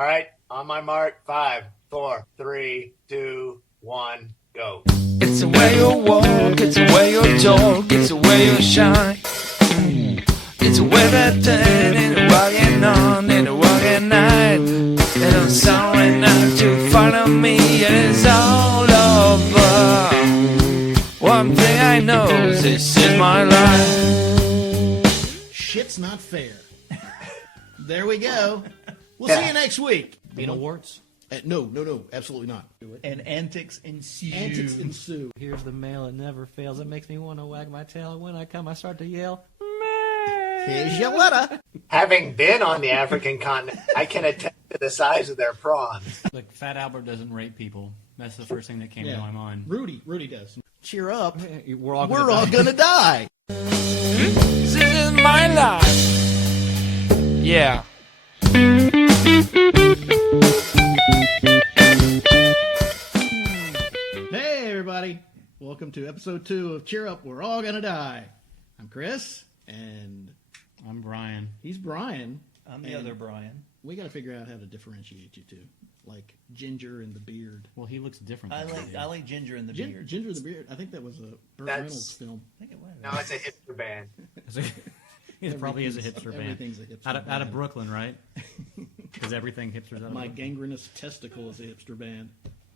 All right, on my mark, 5, 4, 3, 2, 1, go. It's the way you walk, it's the way you talk, it's the way you shine. It's the way that turn and walking on and walking night. And I'm sorry not to follow me, and it's all over. One thing I know is this is my life. Shit's not fair. There we go. We'll see you next week. Beetle warts? No, absolutely not. And antics ensue. Antics ensue. Here's the male that never fails. It makes me want to wag my tail. And when I come, I start to yell, Here's your letter. Having been on the African continent, I can attest to the size of their prawns. Look, Fat Albert doesn't rape people. That's the first thing that came to my mind. Rudy does. Cheer up. We're all gonna die. This is my life. Yeah. Hey, everybody. Welcome to episode 2 of Cheer Up, We're All Gonna Die. I'm Chris, and I'm Brian. he's Brian. I'm the other Brian. We gotta figure out how to differentiate you two. Like Ginger and the Beard. Well, he looks different. I than like Ginger in the Beard. Ginger the Beard. I think that was a Burt Reynolds film. I think it was. No, it's a hipster band. It probably is a hipster band. Everything's a hipster Out of band. Brooklyn, right? Because everything hipsters out of My Brooklyn. Gangrenous Testicle is a hipster band.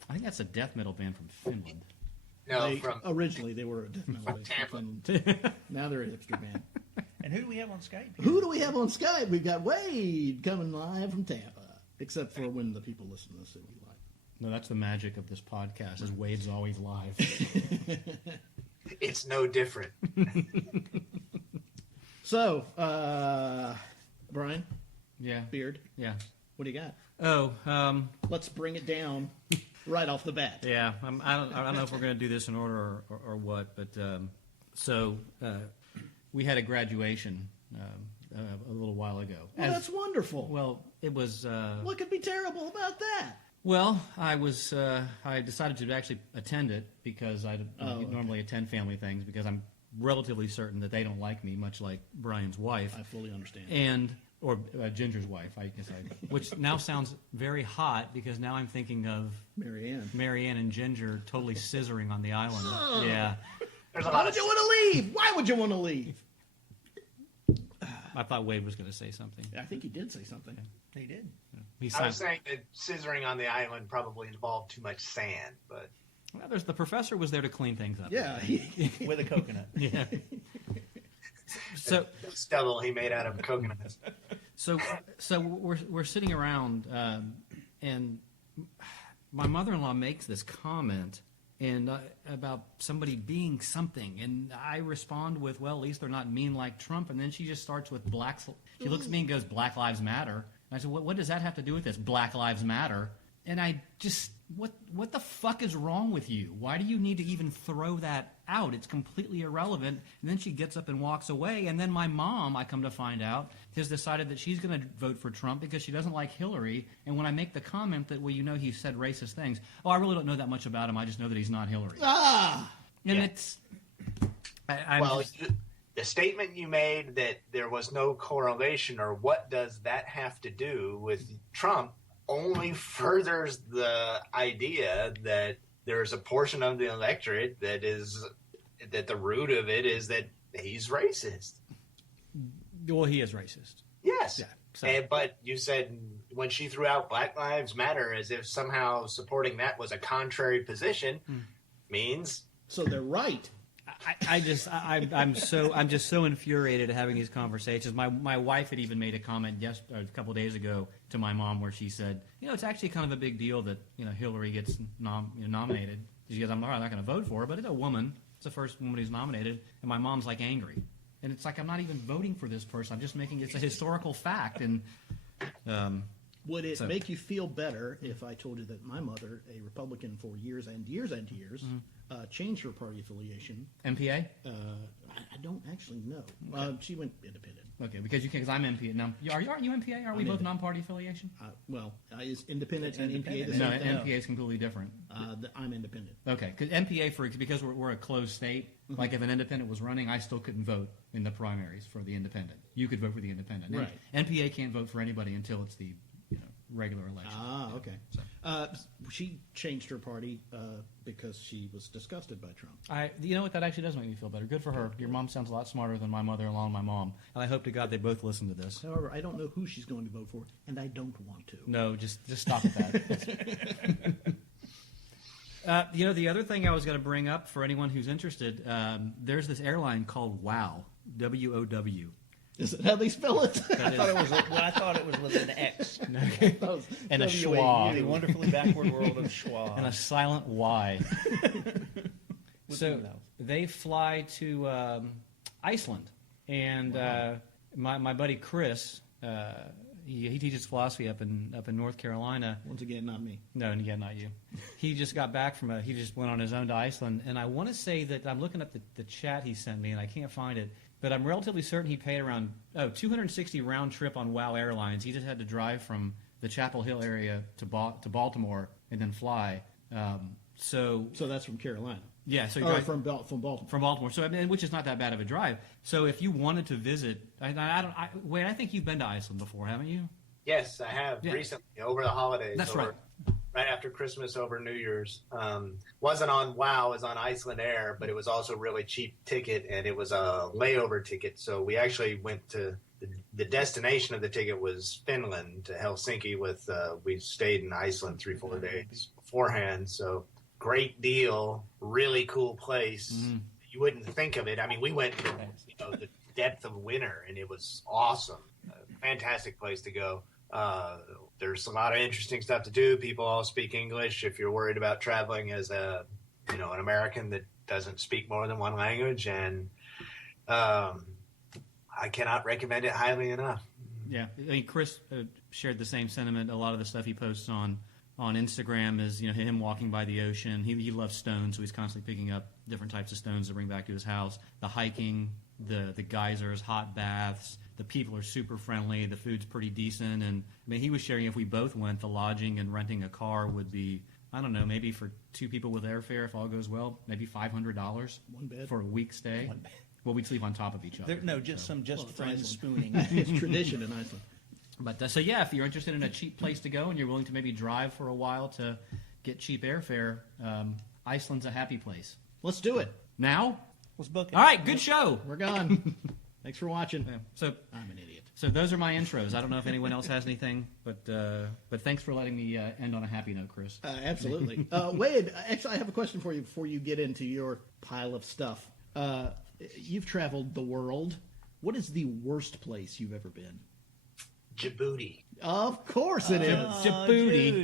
I think that's a death metal band from Finland. No, Originally, they were a death metal band. Tampa. Now they're a hipster band. And who do we have on Skype? Who do we have on Skype? We've got Wade coming live from Tampa. Except for when the people listen to this, it'll be live. No, that's the magic of this podcast, is Wade's always live. It's no different. So, Brian, Yeah. Beard, Yeah. what do you got? Oh, Let's bring it down right off the bat. yeah. I don't know if we're going to do this in order or what, but we had a graduation a little while ago. Well, that's wonderful. Well, it was. What could be terrible about that? Well, I decided to actually attend it because I normally attend family things because I'm relatively certain that they don't like me, much like Brian's wife. I fully understand. Or Ginger's wife, I guess. Which now sounds very hot because now I'm thinking of Marianne and Ginger totally scissoring on the island. Yeah. Why would you want to leave? Why would you want to leave? I thought Wade was going to say something. I think he did say something. He did. I was saying that scissoring on the island probably involved too much sand, but... Well, the professor was there to clean things up. Yeah. With a coconut. Yeah. So the stubble he made out of coconuts. So we're sitting around, and my mother-in-law makes this comment about somebody being something, and I respond with, "Well, at least they're not mean like Trump." And then she just starts with She looks at me and goes, "Black Lives Matter." And I said, "What does that have to do with this? Black Lives Matter." And I just, what the fuck is wrong with you? Why do you need to even throw that out? It's completely irrelevant. And then she gets up and walks away. And then my mom, I come to find out, has decided that she's going to vote for Trump because she doesn't like Hillary. And when I make the comment that, well, you know, he said racist things. Oh, I really don't know that much about him. I just know that he's not Hillary. And it's... The statement you made that there was no correlation, or what does that have to do with Trump, only furthers the idea that there's a portion of the electorate that the root of it is that he's racist. Well, he is racist. Yes. Yeah, so. But you said when she threw out Black Lives Matter as if somehow supporting that was a contrary position means... So they're right. I'm just so infuriated at having these conversations. My wife had even made a comment a couple of days ago to my mom where she said, you know, it's actually kind of a big deal that, you know, Hillary gets nominated. She goes, I'm not going to vote for her, but it's a woman. It's the first woman who's nominated, and my mom's like angry. And it's like I'm not even voting for this person. I'm just it's a historical fact. And would it make you feel better if I told you that my mother, a Republican for years and years and years, changed her party affiliation? MPA? I don't actually know. Okay. She went independent. Okay, because I'm MPA. Now, aren't you MPA? Are we both non-party affiliation? Is independent and MPA the same No, thing? MPA is completely different. I'm independent. Okay, because MPA, because we're a closed state, like if an independent was running, I still couldn't vote in the primaries for the independent. You could vote for the independent. Right. NPA can't vote for anybody until it's the regular election. Ah, okay. She changed her party because she was disgusted by Trump. You know what? That actually does make me feel better. Good for her. Your mom sounds a lot smarter than my mother-in-law and my mom. And I hope to God they both listen to this. However, I don't know who she's going to vote for, and I don't want to. No, just stop at that. The other thing I was going to bring up for anyone who's interested, there's this airline called WOW, W-O-W. Is that how they spell it? I thought it was with an X. And a W-A-U. schwa. The wonderfully backward world of schwa. And a silent Y. So they fly to Iceland. And my buddy Chris, he teaches philosophy up in North Carolina. Once again, not me. No, yeah, not you. He just got back from he just went on his own to Iceland. And I want to say that I'm looking at the chat he sent me, and I can't find it. But I'm relatively certain he paid around $260 round trip on WOW Airlines. He just had to drive from the Chapel Hill area to Baltimore and then fly. So that's from Carolina. Yeah, so from Baltimore. From Baltimore, so I mean, which is not that bad of a drive. So if you wanted to visit, I think you've been to Iceland before, haven't you? Yes, I have recently over the holidays. That's right. Right after Christmas, over New Year's. Wasn't on WOW, it was on Iceland Air, but it was also a really cheap ticket, and it was a layover ticket. So we actually went to the destination of the ticket was Finland to Helsinki. We stayed in Iceland 3-4 days beforehand. So great deal, really cool place. Mm-hmm. You wouldn't think of it. I mean, we went to the depth of winter, and it was awesome. Fantastic place to go. There's a lot of interesting stuff to do. People all speak English. If you're worried about traveling as an American that doesn't speak more than one language, and I cannot recommend it highly enough. Yeah, I mean, Chris shared the same sentiment. A lot of the stuff he posts on Instagram is him walking by the ocean. He loves stones, so he's constantly picking up different types of stones to bring back to his house. The hiking, the geysers, hot baths. The people are super friendly. The food's pretty decent. And I mean, he was sharing if we both went, the lodging and renting a car would be, I don't know, maybe for 2 people with airfare, if all goes well, maybe $500 one bed for a week stay. Well, we'd sleep on top of each other. Friends spooning. It's tradition in Iceland. But if you're interested in a cheap place to go and you're willing to maybe drive for a while to get cheap airfare, Iceland's a happy place. Let's do it. Now? Let's book it. All right, good show. We're gone. Thanks for watching. Yeah. So I'm an idiot. So those are my intros. I don't know if anyone else has anything, but thanks for letting me end on a happy note, Chris. Absolutely. Wade, actually, I have a question for you before you get into your pile of stuff. You've traveled the world. What is the worst place you've ever been? Djibouti. Of course it is.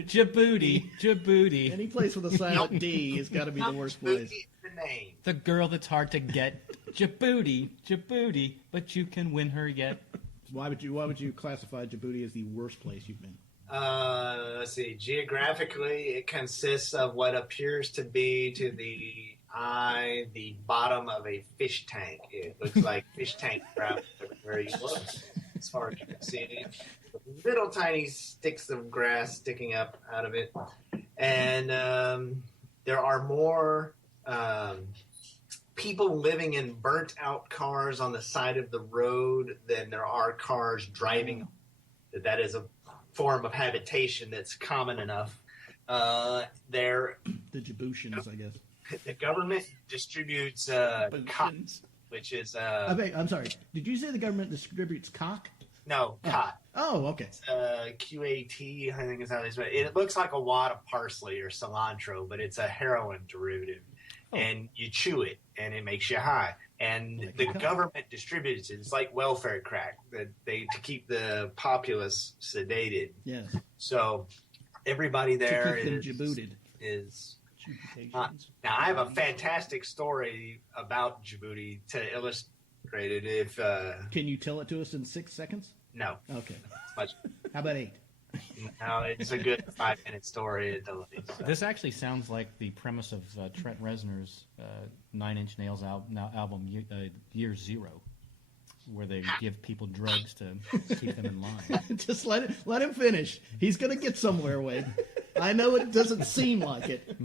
Djibouti. Any place with a silent D has got to be the worst place. Djibouti is the name. The girl that's hard to get. Djibouti, but you can win her yet. Why would you classify Djibouti as the worst place you've been? Let's see. Geographically, it consists of what appears to be to the eye the bottom of a fish tank. It looks like fish tank ground everywhere you look, as far as you can see. Little tiny sticks of grass sticking up out of it, and there are more people living in burnt-out cars on the side of the road than there are cars driving. That is a form of habitation that's common enough. The Djiboutians, I guess. The government distributes cotton, which is... I'm sorry. Did you say the government distributes cock? No, cot. Oh, okay. QAT, I think is how they say it. It looks like a wad of parsley or cilantro, but it's a heroin derivative. Oh. And you chew it, and it makes you high. And the government distributes it. It's like welfare crack to keep the populace sedated. Yes. So everybody there is now, I have a fantastic story about Djibouti to illustrate it. If can you tell it to us in 6 seconds? No. Okay. How about 8? No, it's a good 5-minute story at the least. So. This actually sounds like the premise of Trent Reznor's 9 Inch Nails album Year Zero, where they give people drugs to keep them in line. Just let him finish. He's going to get somewhere, Wade. I know it doesn't seem like it.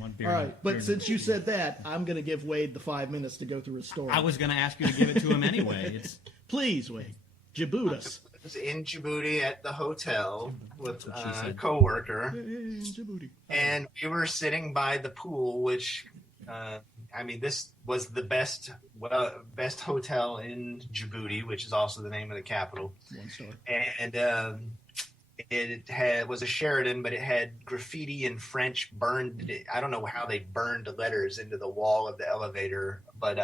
All right, but since you said that, I'm going to give Wade the 5 minutes to go through his story. I was going to ask you to give it to him anyway. Please, Wade. Djibouti us. was in Djibouti at the hotel with a coworker, Djibouti. and we were sitting by the pool, which, this was the best hotel in Djibouti, which is also the name of the capital. 1 star. And it was a Sheraton, but it had graffiti in French burned. I don't know how they burned letters into the wall of the elevator, but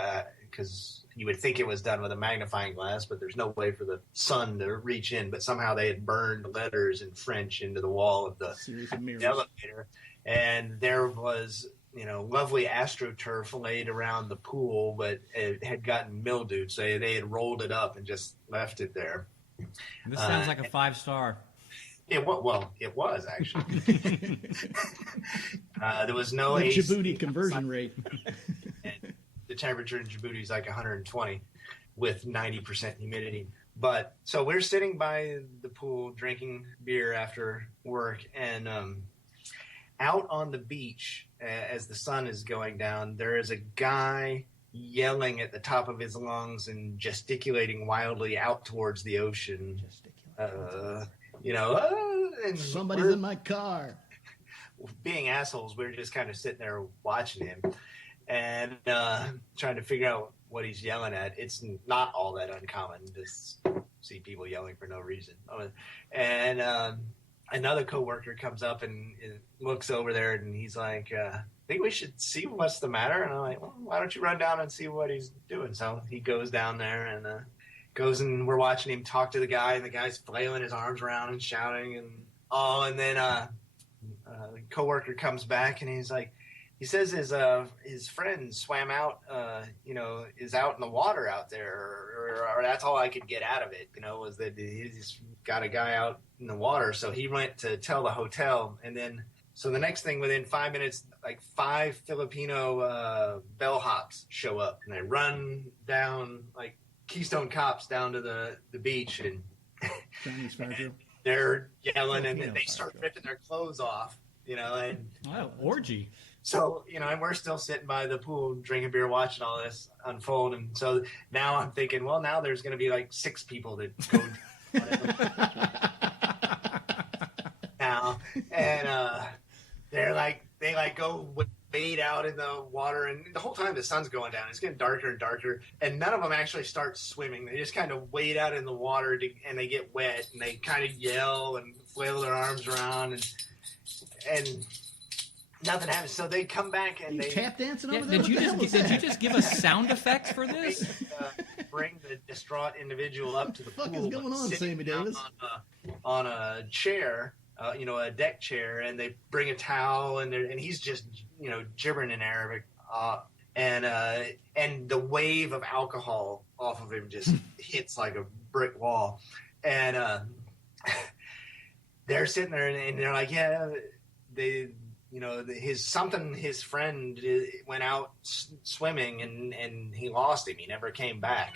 because you would think it was done with a magnifying glass, but there's no way for the sun to reach in. But somehow they had burned letters in French into the wall of the elevator. And there was, lovely AstroTurf laid around the pool, but it had gotten mildewed. So they had rolled it up and just left it there. This sounds like a 5-star. It was actually. There was no The AC. Djibouti conversion rate. And the temperature in Djibouti is like 120 with 90% humidity. But so we're sitting by the pool drinking beer after work, and out on the beach as the sun is going down, there is a guy yelling at the top of his lungs and gesticulating wildly out towards the ocean. And Somebody's in my car. being assholes, we're just kind of sitting there watching him and trying to figure out what he's yelling at. It's not all that uncommon to see people yelling for no reason. And another coworker comes up and looks over there, and he's like, I think we should see what's the matter. And I'm like, well, why don't you run down and see what he's doing? So he goes down there and goes, and we're watching him talk to the guy, and the guy's flailing his arms around and shouting. And then the coworker comes back, and he's like, he says his friend swam out, is out in the water out there, or that's all I could get out of it, was that he's got a guy out in the water. So he went to tell the hotel, and then so the next thing, within 5 minutes, like 5 Filipino bellhops show up, and they run down like Keystone Cops down to the beach, and they're yelling, and they start ripping their clothes off, and orgy. So, and we're still sitting by the pool drinking beer, watching all this unfold. And so now I'm thinking, well, now there's going to be like 6 people that go now. And they go wade out in the water. And the whole time the sun's going down, it's getting darker and darker. And none of them actually start swimming. They just kind of wade out in the water and they get wet. And they kind of yell and flail their arms around. And nothing happens. So they come back and they tap dancing over there. Did you just give us sound effects for this? They bring the distraught individual up to the pool. What the fuck is going on, Sammy Davis? On a chair, a deck chair, and they bring a towel, and he's just gibbering in Arabic, and the wave of alcohol off of him just hits like a brick wall, and they're sitting there and they're like, yeah, they. His friend went out swimming and he lost him. He never came back.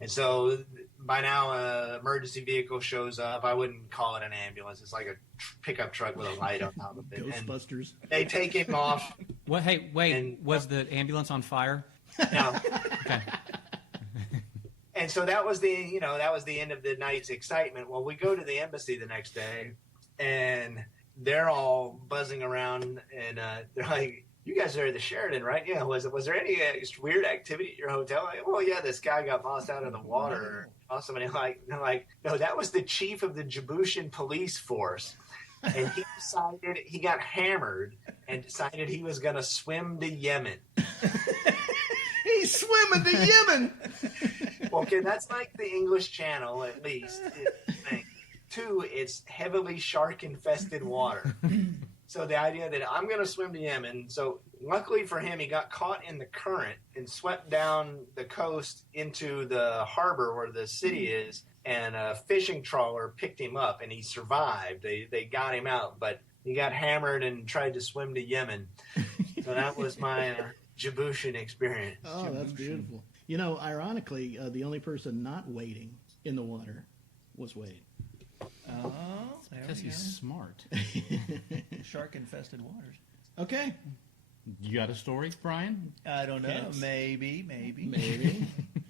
And so by now, an emergency vehicle shows up. I wouldn't call it an ambulance. It's like a pickup truck with a light on top of it. Ghostbusters. And they take him off. What? Hey, wait. Was the ambulance on fire? No. Okay. And so that was the end of the night's excitement. Well, we go to the embassy the next day, and they're all buzzing around, and they're like, "You guys are at the Sheraton, right? Yeah. Was there any weird activity at your hotel?" Like, well, yeah, this guy got lost out in the water. Awesome. And they're like, no, that was the chief of the Djiboutian police force, and he got hammered and decided he was going to swim to Yemen. He's swimming to Yemen. Okay, that's like the English Channel, at least. 2, it's heavily shark-infested water. So the idea that I'm going to swim to Yemen. So luckily for him, he got caught in the current and swept down the coast into the harbor where the city is. And a fishing trawler picked him up, and he survived. They got him out, but he got hammered and tried to swim to Yemen. So that was my Djiboutian experience. Oh, that's beautiful. Ironically, the only person not wading in the water was Wade. Oh, Because he's smart. Shark-infested waters. Okay. You got a story, Brian? I don't know. Yes. Maybe. Maybe.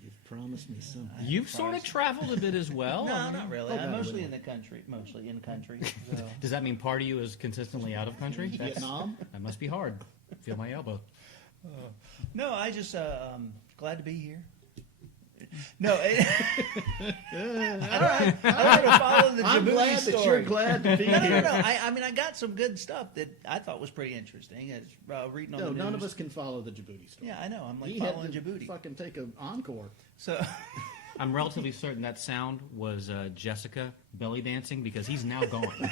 You've Promise me something. You've sort of traveled a bit as well. No, not really. Oh, I'm no, mostly no. in the country. Mostly in country. So. Does that mean part of you is consistently out of country? Vietnam? That must be hard. Feel my elbow. No, I just glad to be here. No, all right. I'm going to follow the I'm Djibouti glad story. that you're glad to be No, here. I mean, I got some good stuff that I thought was pretty interesting. As reading on No, the news. none of us can follow the Djibouti story. Yeah, I know. I'm like He following had to Djibouti. fucking take an encore. So, I'm relatively certain that sound was Jessica belly dancing because he's now gone.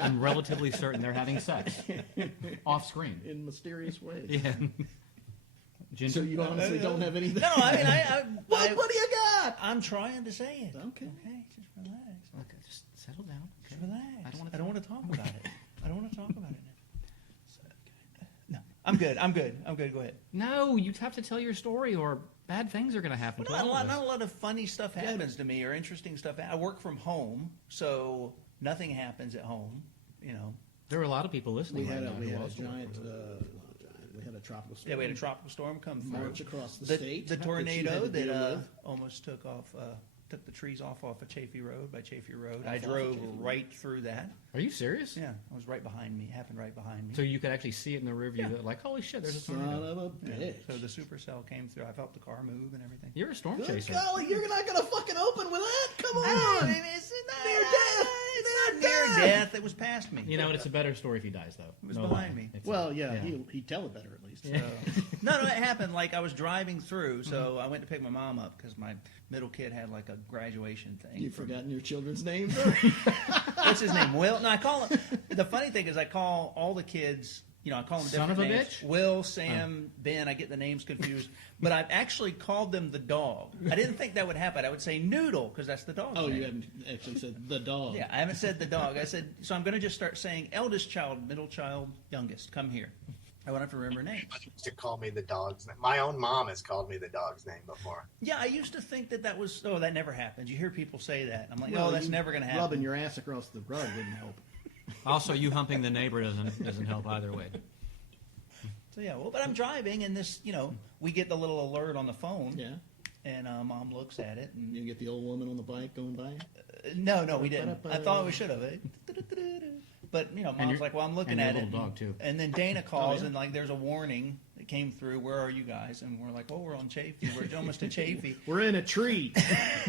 I'm relatively certain they're having sex off screen. In mysterious ways. Yeah. So you honestly don't have anything? no, I mean, What do you got? I'm trying to say it. Okay. Okay, just relax. Okay, just settle down. Okay. Just relax. I don't wanna want to talk about it. I don't want to talk about it now. No, I'm good. I'm good. Go ahead. No, you have to tell your story or bad things are going to happen to all of us. Not a lot of funny stuff happens to me or interesting stuff. I work from home, so nothing happens at home. You know. There were a lot of people listening. We had right a now we who had a also work giant. for it. We had a tropical storm. Yeah, we had a tropical storm come through. march across the the state. The that you tornado had to that deal with. almost took the trees off of Chaffee Road by Chaffee Road. Off I of drove Chaffee Road. right through that. Are you serious? Yeah, it was right behind me. It happened right behind me. So you could actually see it in the rear view. Yeah. Like, holy shit, there's a Son tornado. of a Yeah. bitch. So the supercell came through. I felt the car move and everything. You're a storm Good chaser. golly, you're not gonna fucking open with that? Come on. It's Near death. It's not Near near death. death. It was past me. You know, it's a better story if he dies, though. It was No behind lie. me. It's Well, yeah, he'd tell it better at least. So, no, it happened like I was driving through. So I went to pick my mom up because my middle kid had like a graduation thing. You've from- forgotten your children's names? What's his name? Will? No, I call him. The funny thing is, I call all the kids. You know, I call them Son different of a names. bitch? Will, Sam, Ben. I get the names confused. But I've actually called them the dog. I didn't think that would happen. I would say Noodle because that's the dog's Oh, name. you hadn't actually said the dog. Yeah, I haven't said the dog. I said, so I'm going to just start saying eldest child, middle child, youngest. Come here. I won't have to remember names. Used to call me the dog's name. My own mom has called me the dog's name before. Yeah, I used to think that was, that never happens. You hear people say that. I'm like, Well, that's you never going to happen. Rubbing your ass across the rug didn't help. Also, you humping the neighbor doesn't help either way. So yeah, well, but I'm driving, and this, we get the little alert on the phone, Yeah. and Mom looks at it, and You get the old woman on the bike going by. no, we didn't. I thought we should have. But Mom's your- like, well, I'm looking and your at it. little dog, too. And then Dana calls, yeah? and like, there's a warning that came through. Where are you guys? And we're like, oh, we're on Chaffee. We're almost to Chaffee. We're in a tree.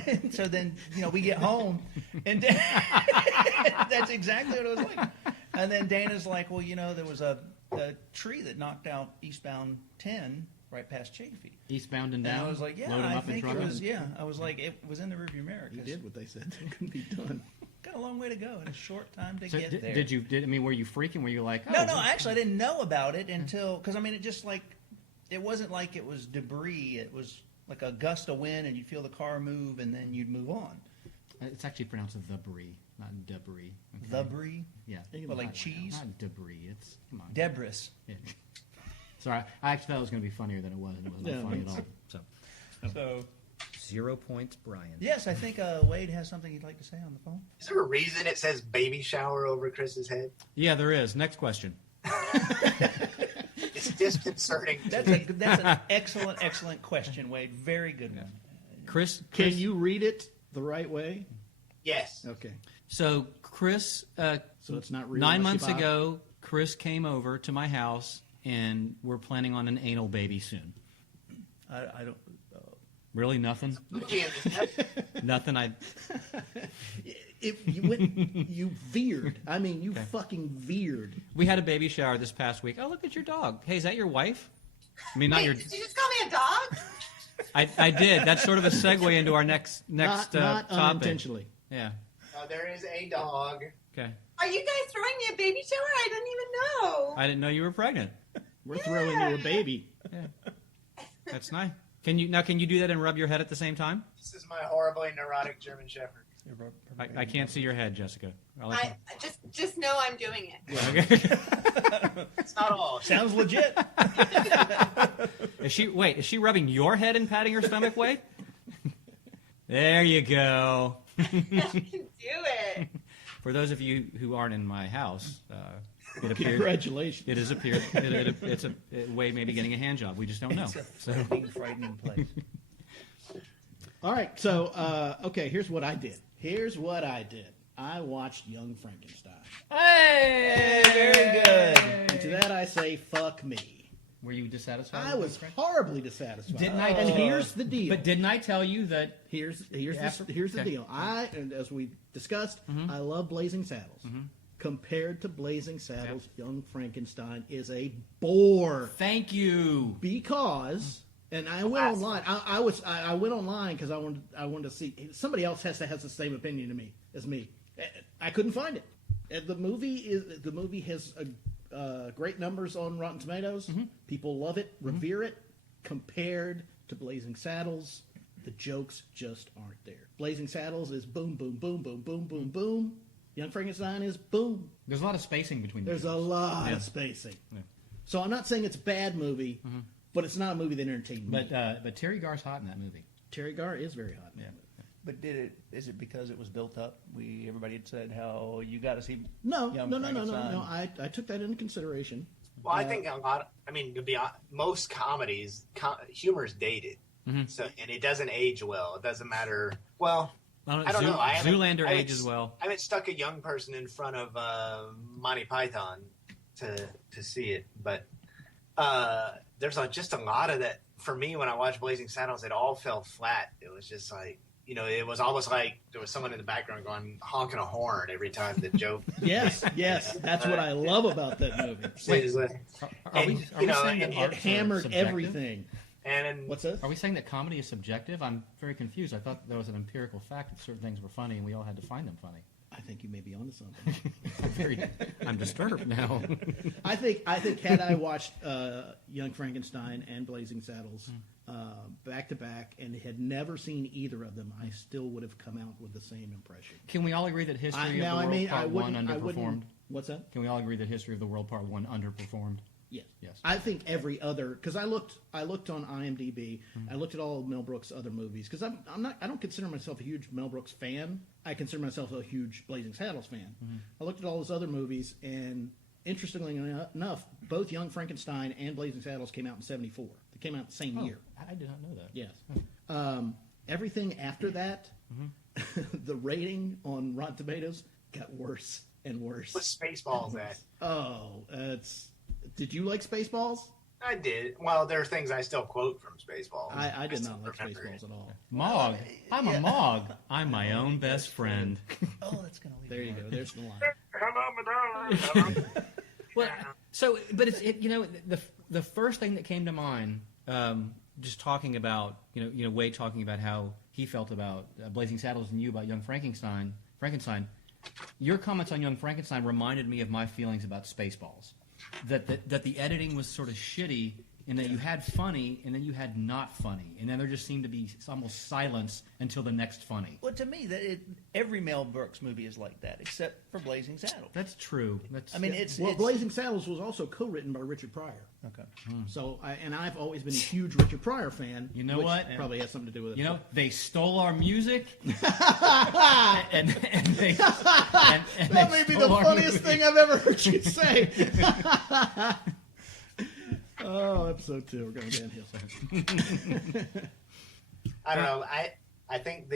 And so then, we get home, and that's exactly what it was like. And then Dana's like, well, there was a tree that knocked out eastbound 10 right past Chaffee. Eastbound and And down. I was like, yeah, load 'em I up in think it truck. was, yeah. I was like, it was in the rearview mirror. You 'cause did what they said couldn't be done. Got a long way to go and a short time to So get there. were you freaking? Were you like, oh, No, actually, I didn't know about it until, because it just like, it wasn't like it was debris. It was like a gust of wind, and you'd feel the car move, and then you'd move on. It's actually pronounced the brie, not debris. Okay? The brie, Yeah. but like cheese, Not debris. It's come on. debris. Yeah. Sorry, I actually thought it was going to be funnier than it was, and it was not Yeah, funny at that's- all. So So 0 points, Brian. yes, I think Wade has something he'd like to say on the phone. Is there a reason it says baby shower over Chris's head? Yeah, there is. Next question. It's disconcerting. to That's me. an excellent question, Wade. Very good one. Chris, Can you read it the right way? Yes. Okay. So Chris, So it's not real 9 mushy months Bob? ago, Chris came over to my house, and we're planning on an anal baby soon. I don't. Really, nothing? Spooky in this episode. Nothing. If you went, you veered. I mean, you fucking veered. We had a baby shower this past week. Oh, look at your dog. Hey, is that your wife? I mean, not your. Did you just call me a dog? I did. That's sort of a segue into our next Not topic. unintentionally. Yeah. There is a dog. Okay. Are you guys throwing me a baby shower? I didn't even know. I didn't know you were pregnant. We're throwing you a baby. Yeah. That's nice. Can you do that and rub your head at the same time? This is my horribly neurotic German Shepherd. I can't see your head, Jessica. I just know I'm doing it. Okay. It's not all. Sounds legit. Is she rubbing your head and patting her stomach, Wade? There you go. I can do it. For those of you who aren't in my house, it appears Congratulations. it is Wade may be getting a hand job. We just don't know. It's a So frightening place. All right, so okay, here's what I did. I watched Young Frankenstein. Hey, very good. And to that I say, fuck me. Were you dissatisfied? I was horribly dissatisfied. Didn't I? And here's the deal. But didn't I tell you that? Here's the Okay. deal. And as we discussed, I love Blazing Saddles. Compared to Blazing Saddles, Young Frankenstein is a bore. Thank you. Because, and I went online. I went online because I wanted to see somebody else has the same opinion as me. I couldn't find it. The movie has great numbers on Rotten Tomatoes. People love it, revere it. Compared to Blazing Saddles, the jokes just aren't there. Blazing Saddles is boom, boom, boom, boom, boom, boom, boom. Young Frankenstein is boom. There's a lot of spacing between. There's a lot of spacing. Yeah. So I'm not saying it's a bad movie, but it's not a movie that entertained me. But Terry Garr's hot in that movie. Terry Garr is very hot. Yeah. But is it because it was built up? Everybody had said how you got to see. No. Frankenstein. I took that into consideration. Well, I think to be honest, most comedies, humor is dated. So, and it doesn't age well. It doesn't matter. Well, I don't know. Zoolander ages well. I haven't stuck a young person in front of Monty Python to see it, but there's just a lot of that. For me, when I watched Blazing Saddles, it all fell flat. It was just like, it was almost like there was someone in the background honking a horn every time the joke. Yes, that's what I love about that movie. Are we saying that it hammered everything. And what's this? Are we saying that comedy is subjective? I'm very confused. I thought there was an empirical fact that certain things were funny, and we all had to find them funny. I think you may be onto something. I'm disturbed now. I think had I watched Young Frankenstein and Blazing Saddles back to back and had never seen either of them, I still would have come out with the same impression. Can we all agree that History of the World Part 1 underperformed? What's that? Can we all agree that History of the World Part 1 underperformed? Yes. I think every other, because I looked on IMDb. I looked at all of Mel Brooks' other movies because I don't consider myself a huge Mel Brooks fan. I consider myself a huge Blazing Saddles fan. I looked at all his other movies, and interestingly enough, both Young Frankenstein and Blazing Saddles came out in '74. They came out the same year. I did not know that. Yes. Everything after that, the rating on Rotten Tomatoes got worse and worse. What's Spaceballs at? Oh, did you like Spaceballs? I did. Well, there are things I still quote from Spaceballs. I did not like Spaceballs at all. Mog. I'm a Mog. I'm my own best friend. Oh, that's going to leave. There you go. There's the line. Hello, madonna. Well, but it's the first thing that came to mind, just talking about Wade talking about how he felt about Blazing Saddles and you about Young Frankenstein. Your comments on Young Frankenstein reminded me of my feelings about Spaceballs. That the editing was sort of shitty, and that you had funny, and then you had not funny, and then there just seemed to be almost silence until the next funny. Well, to me, every Mel Brooks movie is like that, except for Blazing Saddles. That's true. Blazing Saddles was also co-written by Richard Pryor. Okay. So, I've always been a huge Richard Pryor fan. You know which what? Probably has something to do with it. They stole our music, and they that may be the funniest thing I've ever heard you say. Oh, episode 2, we're going downhill. I don't know. I think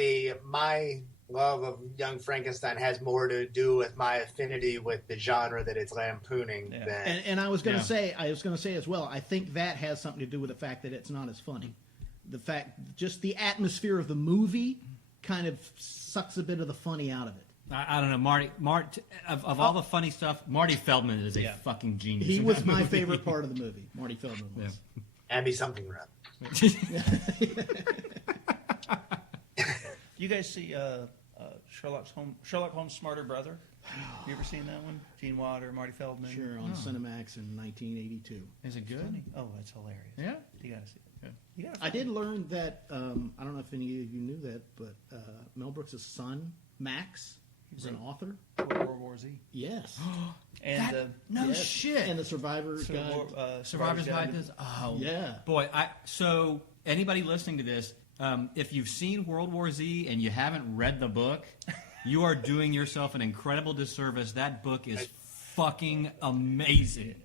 my love of Young Frankenstein has more to do with my affinity with the genre that it's lampooning than. And I was going to say as well. I think that has something to do with the fact that it's not as funny. Just the atmosphere of the movie kind of sucks a bit of the funny out of it. I don't know, Marty. Of all the funny stuff, Marty Feldman is a fucking genius. He was my favorite part of the movie. Marty Feldman was. Abby something rap. You guys see Sherlock Holmes' Smarter Brother? You ever seen that one? Gene Wilder, Marty Feldman. Sure, on Cinemax in 1982. Is it good? Funny. Oh, that's hilarious. Yeah, you gotta see it. I did learn that. I don't know if any of you knew that, but Mel Brooks' son Max is an author. World War Z. Yes. And shit. And the Survivor's Guide. Survivor's Guide is. Oh yeah. Boy, so anybody listening to this, if you've seen World War Z and you haven't read the book, you are doing yourself an incredible disservice. That book is fucking amazing.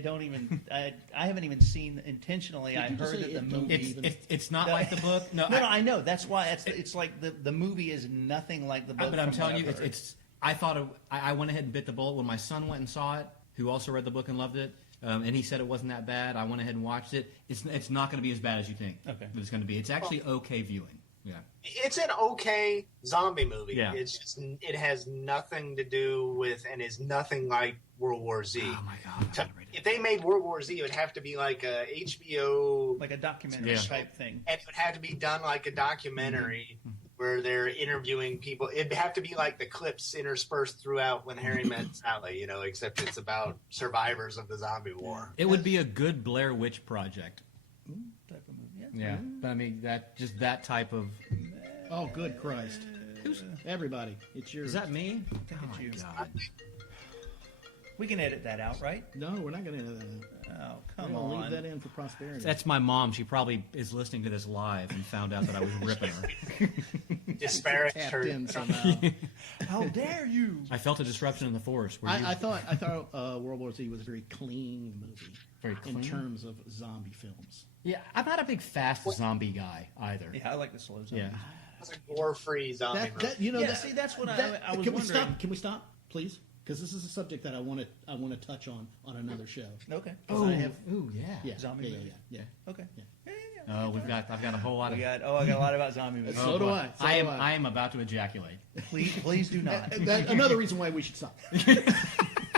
don't even. I haven't even seen intentionally. I you just heard say that the it don't movie. even- It's not like the book. No, No, I know. That's why it's like the movie is nothing like the book. but I'm from telling what you, I've heard. it's. I thought I went ahead and bit the bullet when my son went and saw it, who also read the book and loved it, and he said it wasn't that bad. I went ahead and watched it. It's not going to be as bad as you think. Okay. It's going to be. It's actually okay viewing. Yeah. It's an okay zombie movie. Yeah. It's just it has nothing to do with and is nothing like World War Z. Oh my God. I haven't read it. If they made World War Z, it would have to be like a HBO, like a documentary Yeah. type thing. and it would have to be done like a documentary where they're interviewing people. It'd have to be like the clips interspersed throughout When Harry Met Sally, except it's about survivors of the zombie war. It would be a good Blair Witch Project. Type of movie. Yeah. Yeah. But I mean that type of. Oh, good Christ! Everybody? It's yours. Is that me? Look at you. God. We can edit that out, right? No, we're not going to. Oh, We're come going to on. leave that in for prosperity. That's my mom. She probably is listening to this live and found out that I was ripping her. Disparage tapped her. in somehow. How dare you? I felt a disruption in the force. Were you I thought World War Z was a very clean movie very in clean? terms of zombie films. Yeah, I'm not a big fast zombie guy either. Yeah, I like the slow zone. Yeah. It's a gore-free zombie movie. Yeah, see, that's what I was can we wondering. stop? Can we stop, please? Because this is a subject that I want to touch on another show. Okay. I have Ooh, yeah. yeah, Zombie yeah, movie. yeah. Okay. Yeah. Yeah. I've got a whole lot I of. got a lot about zombie movies. So do boy. I. So I do am about to ejaculate. Please do not. Another reason why we should stop.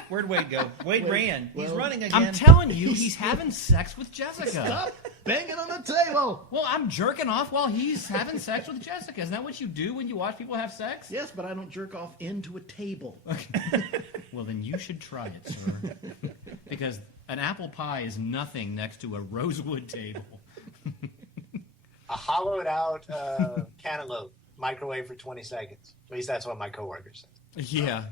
Where'd Wade go? Wade ran. He's well, running again. I'm telling you, he's having sex with Jessica. Stop banging on the table. Well, I'm jerking off while he's having sex with Jessica. Isn't that what you do when you watch people have sex? Yes, but I don't jerk off into a table. Well, then you should try it, sir. Because an apple pie is nothing next to a rosewood table. A hollowed-out cantaloupe, microwave for 20 seconds. At least that's what my coworker said. Yeah.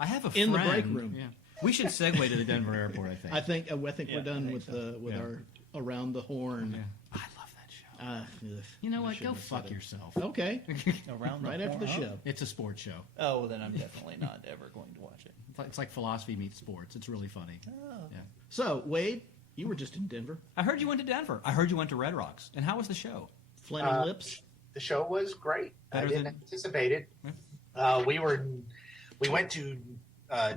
I have a friend. In the break room. Yeah. We should segue to the Denver airport, I think. I think Yeah, we're done I with think with Yeah. our around the horn. Yeah. I love that show. Ugh, You know I what? shouldn't Go have fuck said it. yourself. Okay, Around right after the horn. show. It's a sports show. Oh, well, then I'm definitely not ever going to watch it. It's like philosophy meets sports. It's really funny. Oh. Yeah. So Wade, you were just in Denver. I heard you went to Denver. I heard you went to Red Rocks. And how was the show? Flaming Lips. The show was great. Better I didn't than- anticipate it. We went to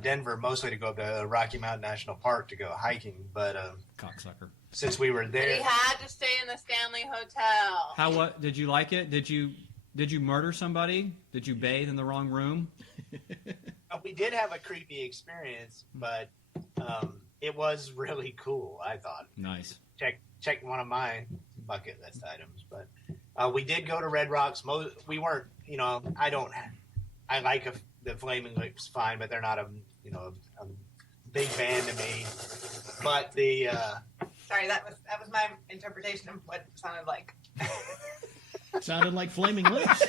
Denver mostly to go to Rocky Mountain National Park to go hiking, but Cocksucker. since we were We there, had to stay in the Stanley Hotel. What did you like it? Did you murder somebody? Did you bathe in the wrong room? we did have a creepy experience, but it was really cool. I thought. Nice. Check one of my bucket list items, but we did go to Red Rocks. We weren't, I like the Flaming Lips fine, but they're not a big band to me. But the Sorry, that was my interpretation of what it sounded like. Sounded like Flaming Lips.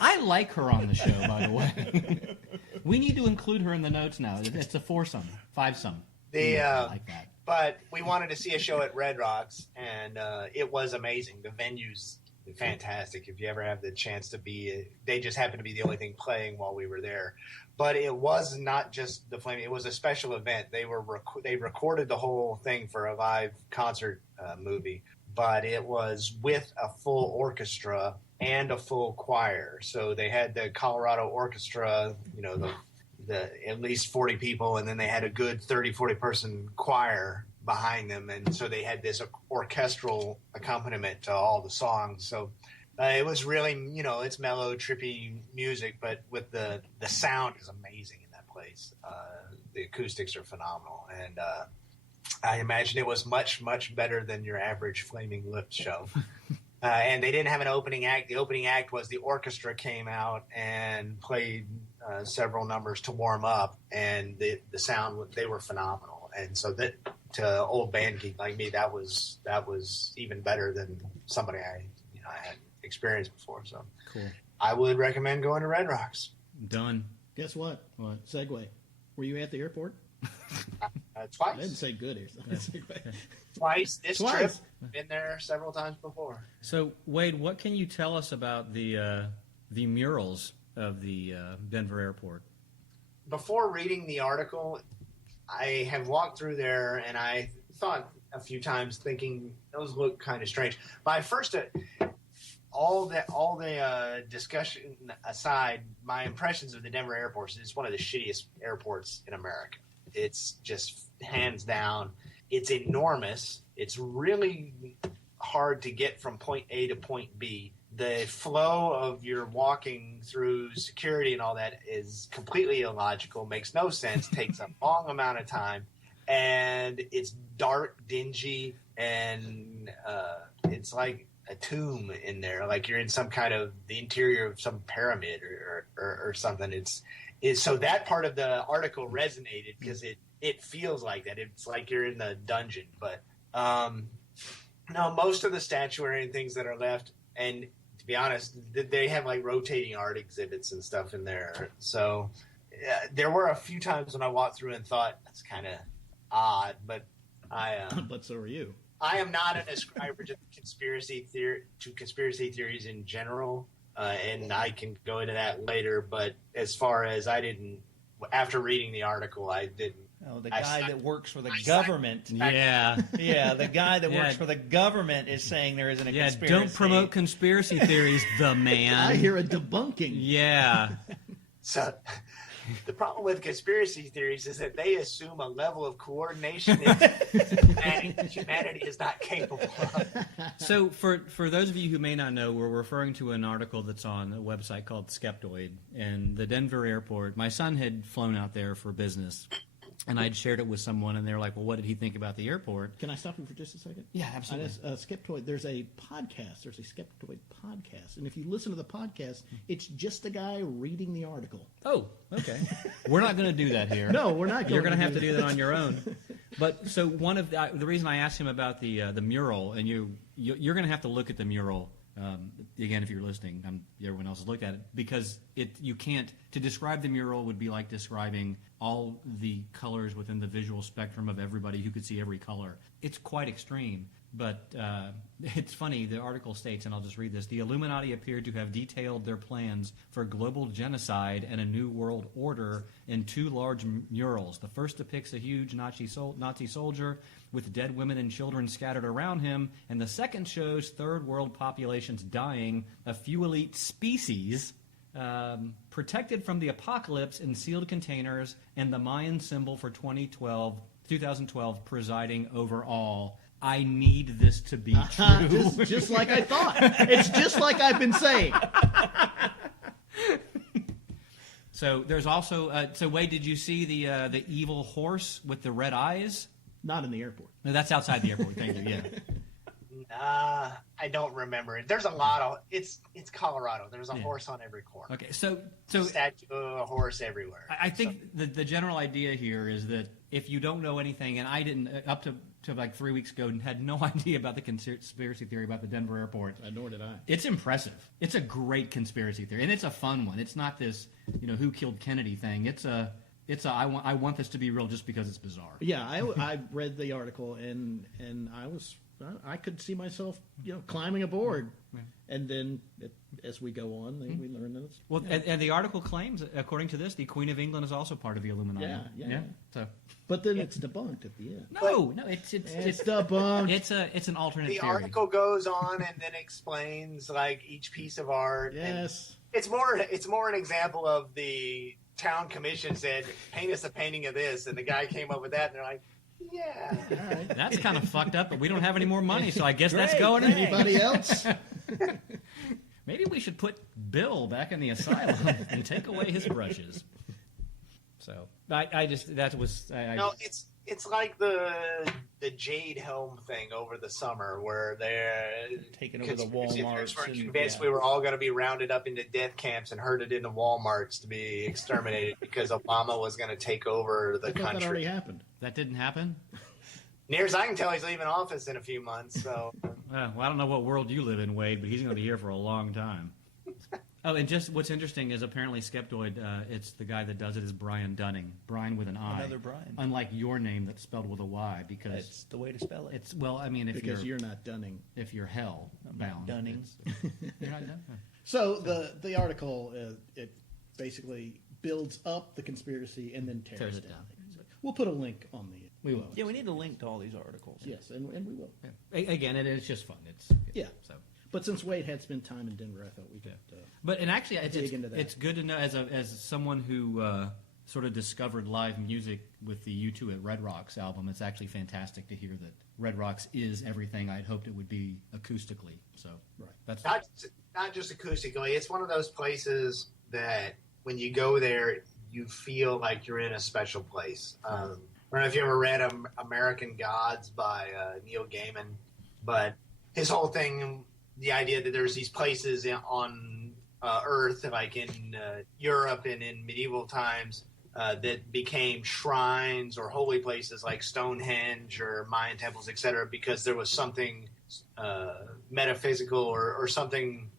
I like her on the show, by the way. We need to include her in the notes now. It's a foursome, fivesome. I like that. But we wanted to see a show at Red Rocks, and it was amazing. The venue's fantastic. If you ever have the chance to be, they just happened to be the only thing playing while we were there. But it was not just the Flaming. It was a special event. They recorded the whole thing for a live concert movie, but it was with a full orchestra and a full choir. So they had the Colorado Orchestra, the at least 40 people, and then they had a good 30-40 person choir behind them, and so they had this orchestral accompaniment to all the songs. So it was really, it's mellow, trippy music, but with the sound is amazing in that place. The acoustics are phenomenal, and I imagine it was much, much better than your average Flaming Lips show. And they didn't have an opening act. The opening act was the orchestra came out and played several numbers to warm up, and the sound, they were phenomenal. And so that, to old band geek like me, that was even better than somebody I had experienced before. So Cool. I would recommend going to Red Rocks. Done. Guess what? What? Segue. Were you at the airport? I Twice. didn't say good. Segue. Twice this Twice. trip. Been there several times before. So, Wade, what can you tell us about the murals of the Denver airport? Before reading the article, I have walked through there, and I thought a few times, thinking those look kind of strange. But first, all the discussion aside, my impressions of the Denver airport is it's one of the shittiest airports in America. It's just hands down. It's enormous. It's really hard to get from point A to point B. The flow of your walking through security and all that is completely illogical, makes no sense, takes a long amount of time, and it's dark, dingy, and it's like a tomb in there, like you're in some kind of the interior of some pyramid or something. So that part of the article resonated because it feels like that. It's like you're in the dungeon. But no, most of the statuary and things that are left, and to be honest, they have like rotating art exhibits and stuff in there. So there were a few times when I walked through and thought that's kind of odd, but but so are you. I am not an ascriber to conspiracy theories in general, and I can go into that later. But as far as after reading the article, I didn't. Oh, the guy that works for the government. Yeah. Yeah, the guy that works for the government is saying there isn't a conspiracy. Don't promote conspiracy theories, the man. I hear a debunking. Yeah. So the problem with conspiracy theories is that they assume a level of coordination that humanity is not capable of. So for those of you who may not know, we're referring to an article that's on a website called Skeptoid. And the Denver airport, my son had flown out there for business. And I'd shared it with someone, and they were like, well, what did he think about the airport? Can I stop you for just a second? Yeah, absolutely. Skeptoid, there's a podcast. There's a Skeptoid podcast. And if you listen to the podcast, it's just a guy reading the article. Oh, okay. We're not going to do that here. No, we're not going You're going to have to do that on your own. But so one of the reason I asked him about the mural, and you're going to have to look at the mural. Again, if you're listening, everyone else has looked at it, because you can't, to describe the mural would be like describing all the colors within the visual spectrum of everybody who could see every color. It's quite extreme, but it's funny. The article states, and I'll just read this: the Illuminati appeared to have detailed their plans for global genocide and a new world order in two large murals. The first depicts a huge Nazi soldier with dead women and children scattered around him, and the second shows third world populations dying, a few elite species protected from the apocalypse in sealed containers, and the Mayan symbol for 2012 presiding over all. I need this to be true. just like I thought. It's just like I've been saying. So there's also so Wade, did you see the evil horse with the red eyes? Not in the airport. No, that's outside the airport. Thank you. Yeah. I don't remember it. There's a lot of it's Colorado. There's a horse on every corner. Okay, so statue of a horse everywhere. I think the general idea here is that if you don't know anything, and I didn't up to like 3 weeks ago had no idea about the conspiracy theory about the Denver airport. Nor did I. It's impressive. It's a great conspiracy theory, and it's a fun one. It's not this who killed Kennedy thing. It's I want this to be real just because it's bizarre. Yeah, I read the article and I could see myself climbing aboard, and then as we go on, we learn that it's and the article claims, according to this, the Queen of England is also part of the Illuminati. Yeah. So, but then it's debunked at the end. No, it's debunked. It's an alternate the theory. article goes on and then explains like each piece of art. Yes, it's more an example of the town commission said, paint us a painting of this, and the guy came up with that, and they're like, yeah, all right. That's kind of fucked up, but we don't have any more money, so I guess that's going in. Anybody else? Maybe we should put Bill back in the asylum and take away his brushes. So no, it's like the Jade Helm thing over the summer where they're taking over the Walmarts. Were convinced we were all going to be rounded up into death camps and herded into Walmarts to be exterminated because Obama was going to take over the country. That already happened. That didn't happen? Near as I can tell, he's leaving office in a few months. So, well, I don't know what world you live in, Wade, but he's going to be here for a long time. Oh, and just what's interesting is apparently Skeptoid, it's the guy that does it is Brian Dunning. Brian with an I. Another Brian. Unlike your name that's spelled with a Y, because it's the way to spell it. It's if you're not Dunning. If you're hell bound. Dunning. You're not Dunning. So the article it basically builds up the conspiracy and then tears it down. We'll put a link on the. We will. Yeah, we need to link to all these articles. Yes, and we will. Again, it's just fun. Yeah. So, But since Wade had spent time in Denver, I thought we could. and actually, dig into that. it's good to know as someone who sort of discovered live music with the U2 at Red Rocks album. It's actually fantastic to hear that Red Rocks is everything I'd hoped it would be acoustically. So Right. that's Not just acoustically. It's one of those places that when you go there, you feel like you're in a special place. I don't know if you ever read American Gods by Neil Gaiman, but his whole thing, the idea that there's these places on Earth, like in Europe and in medieval times, that became shrines or holy places like Stonehenge or Mayan temples, etc., because there was something metaphysical or something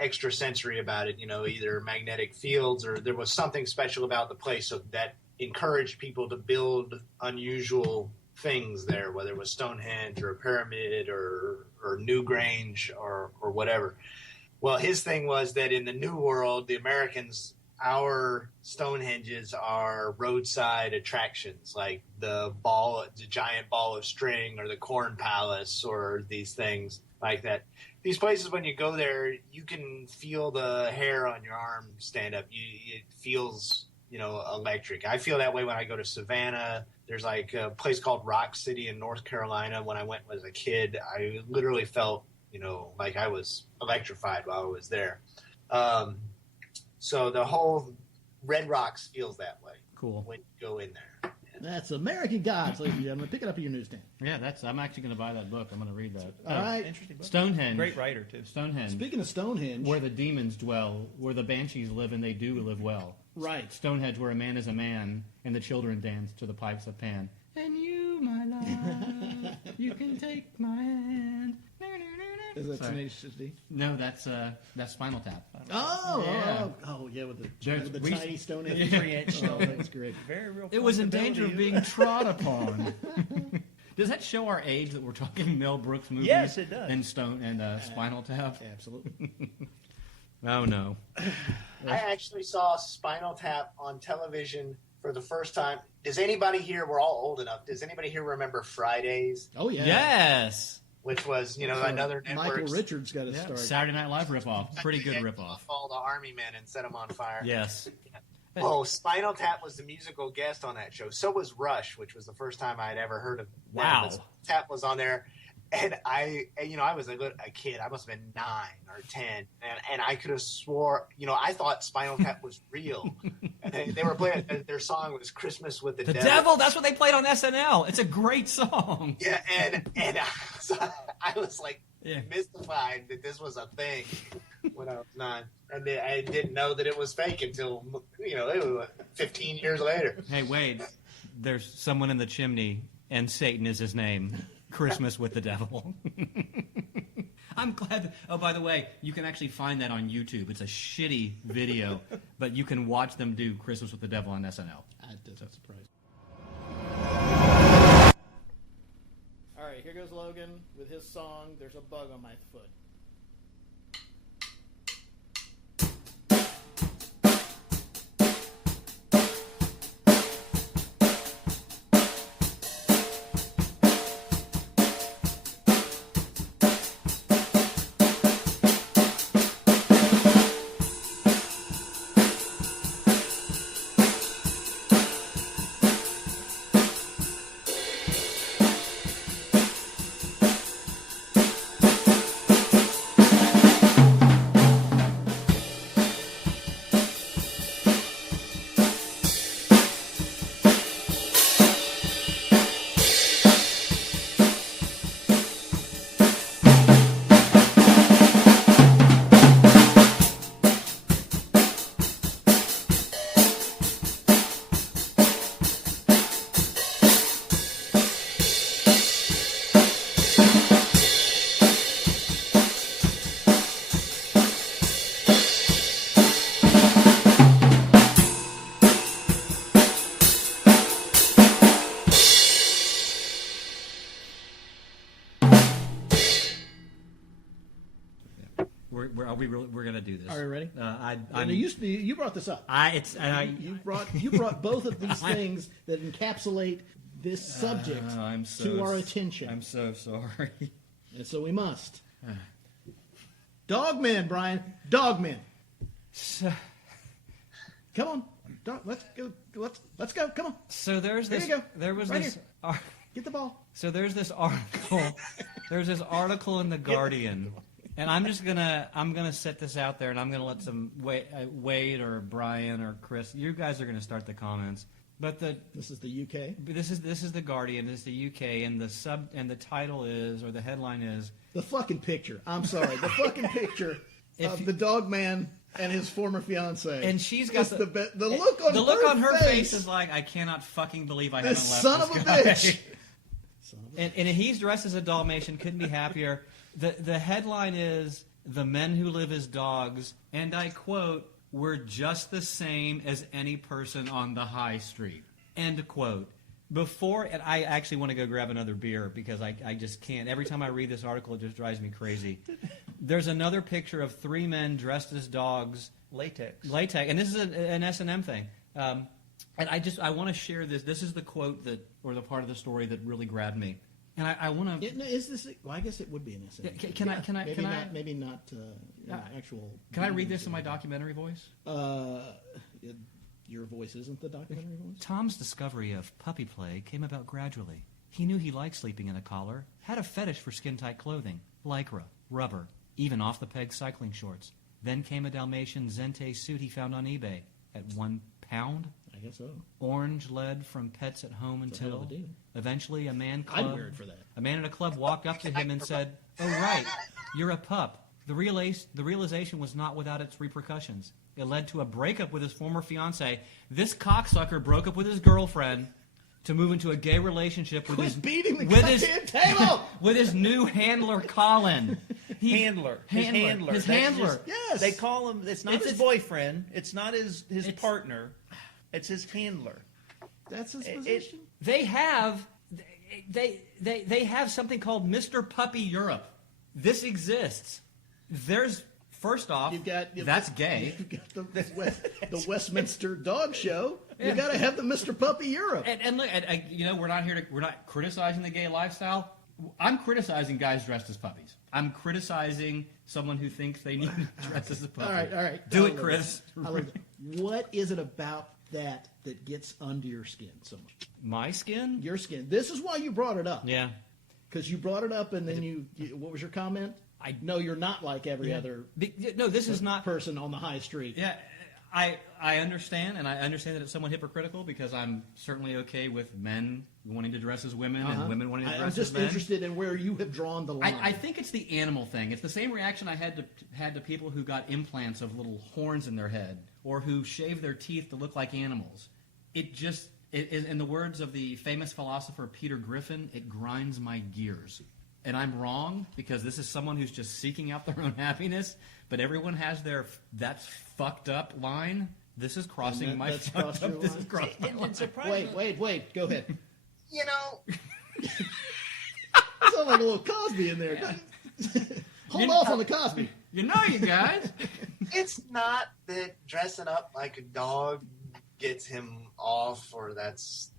extrasensory about it, either magnetic fields or there was something special about the place, so that encouraged people to build unusual things there, whether it was Stonehenge or a pyramid or Newgrange or whatever. Well, his thing was that in the New World, the Americans, our Stonehenges are roadside attractions, like the giant ball of string or the Corn Palace or these things like that. These places, when you go there, you can feel the hair on your arm stand up. It feels, electric. I feel that way when I go to Savannah. There's like a place called Rock City in North Carolina. When I went as a kid, I literally felt, like I was electrified while I was there. So the whole Red Rocks feels that way. cool. When you go in there. That's American Gods, ladies and gentlemen. Pick it up at your newsstand. Yeah, I'm actually going to buy that book. I'm going to read that. All right. Interesting book. Stonehenge. Great writer, too. Stonehenge. Speaking of Stonehenge. Where the demons dwell, where the banshees live, and they do live well. Right. Stonehenge, where a man is a man, and the children dance to the pipes of Pan. And you, my love, you can take my hand. Is that Sorry. Tenacious D? No, that's Spinal Tap. Yeah, with the we- tiny Stonehenge. 3-inch Oh, that's great. Very real. It was in danger of possibility. being trod upon. Does that show our age that we're talking Mel Brooks movies? Yes, it does. And Spinal Tap. Absolutely. Oh no. I actually saw Spinal Tap on television for the first time. Does anybody here, we're all old enough, does anybody here remember Fridays? Oh, yeah. Yes. Which was, So another network. Michael Richards got to start. Saturday Night Live ripoff. Pretty good They ripoff. off all the army men and set them on fire. Yes. Oh, Spinal Tap was the musical guest on that show. So was Rush, which was the first time I had ever heard of them. Wow. But Spinal Tap was on there. And I was a kid. I must have been 9 or 10. And I could have swore, I thought Spinal Tap was real. And they were playing, their song was Christmas with the The Devil. Devil, that's what they played on SNL. It's a great song. Yeah, and so I was like Yeah. mystified that this was a thing when I was 9. And I didn't know that it was fake until, it was 15 years later. Hey, Wade, there's someone in the chimney, and Satan is his name. Christmas with the Devil. I'm glad. Oh, by the way, you can actually find that on YouTube. It's a shitty video, but you can watch them do Christmas with the Devil on SNL. That doesn't surprise me. All right, here goes Logan with his song, There's a Bug on My Foot. we're gonna do this. Are you ready? I'm You brought this up. You brought both of these things that encapsulate this subject to our attention. I'm so sorry. And so we must. Dogmen, Brian. Dogmen. So, come on. Let's go. Let's go. Come on. So there's There this. you go. There was Right this. Get the ball. So there's this article. There's this article in the Guardian, and I'm gonna set this out there, and I'm gonna let some Wade or Brian or Chris. You guys are gonna start the comments. But this is the UK. This is the Guardian. This is the UK, and the title is, or the headline is, the fucking picture. I'm sorry. The fucking picture of the dog man and his former fiancee. And she's got the look on her face is like, I cannot fucking believe I haven't left son this of a guy. bitch. And he's dressed as a Dalmatian. Couldn't be happier. The headline is, "The men who live as dogs," and I quote, "We're just the same as any person on the high street." End quote. And I actually want to go grab another beer because I just can't. Every time I read this article, it just drives me crazy. There's another picture of 3 men dressed as dogs. Latex. And this is an S&M thing. And I want to share this. This is the quote or the part of the story that really grabbed me. And I want to. Is this? Well, I guess it would be an S&M. Maybe not actual. Can I read this in my documentary voice? Your voice isn't the documentary voice? Tom's discovery of puppy play came about gradually. He knew he liked sleeping in a collar, had a fetish for skin-tight clothing, lycra, rubber, even off-the-peg cycling shorts. Then came a Dalmatian Zente suit he found on eBay at £1. I guess so. Orange lead from pets at home until eventually a man I'm weird for that. A man in a club walked up to him and said, "Oh right, you're a pup." The realization was not without its repercussions. It led to a breakup with his former fiancée. This cocksucker broke up with his girlfriend to move into a gay relationship with his table with his new handler, Colin. His handler. Yes. They call him. It's not his boyfriend. It's not his partner. It's his handler. That's his position. They have something called Mr. Puppy Europe. This exists. There's First off, that's gay. You've got the Westminster Dog Show. Yeah. You got to have the Mr. Puppy Europe. And look, we're not criticizing the gay lifestyle. I'm criticizing guys dressed as puppies. I'm criticizing someone who thinks they need to dress as a puppy. All right. Do it, Chris. What is it about that gets under your skin so much? My skin? Your skin. This is why you brought it up. Yeah. Because you brought it up, and then you what was your comment? I know you're not like every other. No, this is not person on the high street. Yeah, I understand, and I understand that it's somewhat hypocritical because I'm certainly okay with men wanting to dress as women and women wanting to dress as men. I'm just interested in where you have drawn the line. I think it's the animal thing. It's the same reaction I had to people who got implants of little horns in their head or who shave their teeth to look like animals. It in the words of the famous philosopher Peter Griffin, it grinds my gears. And I'm wrong because this is someone who's just seeking out their own happiness. But everyone has their "that's fucked up" line. This is crossing my fucked up. This is crossing my line. Wait. Go ahead. You know, sounds like a little Cosby in there. Yeah. Hold off on the Cosby. You guys. It's not that dressing up like a dog gets him off, or that's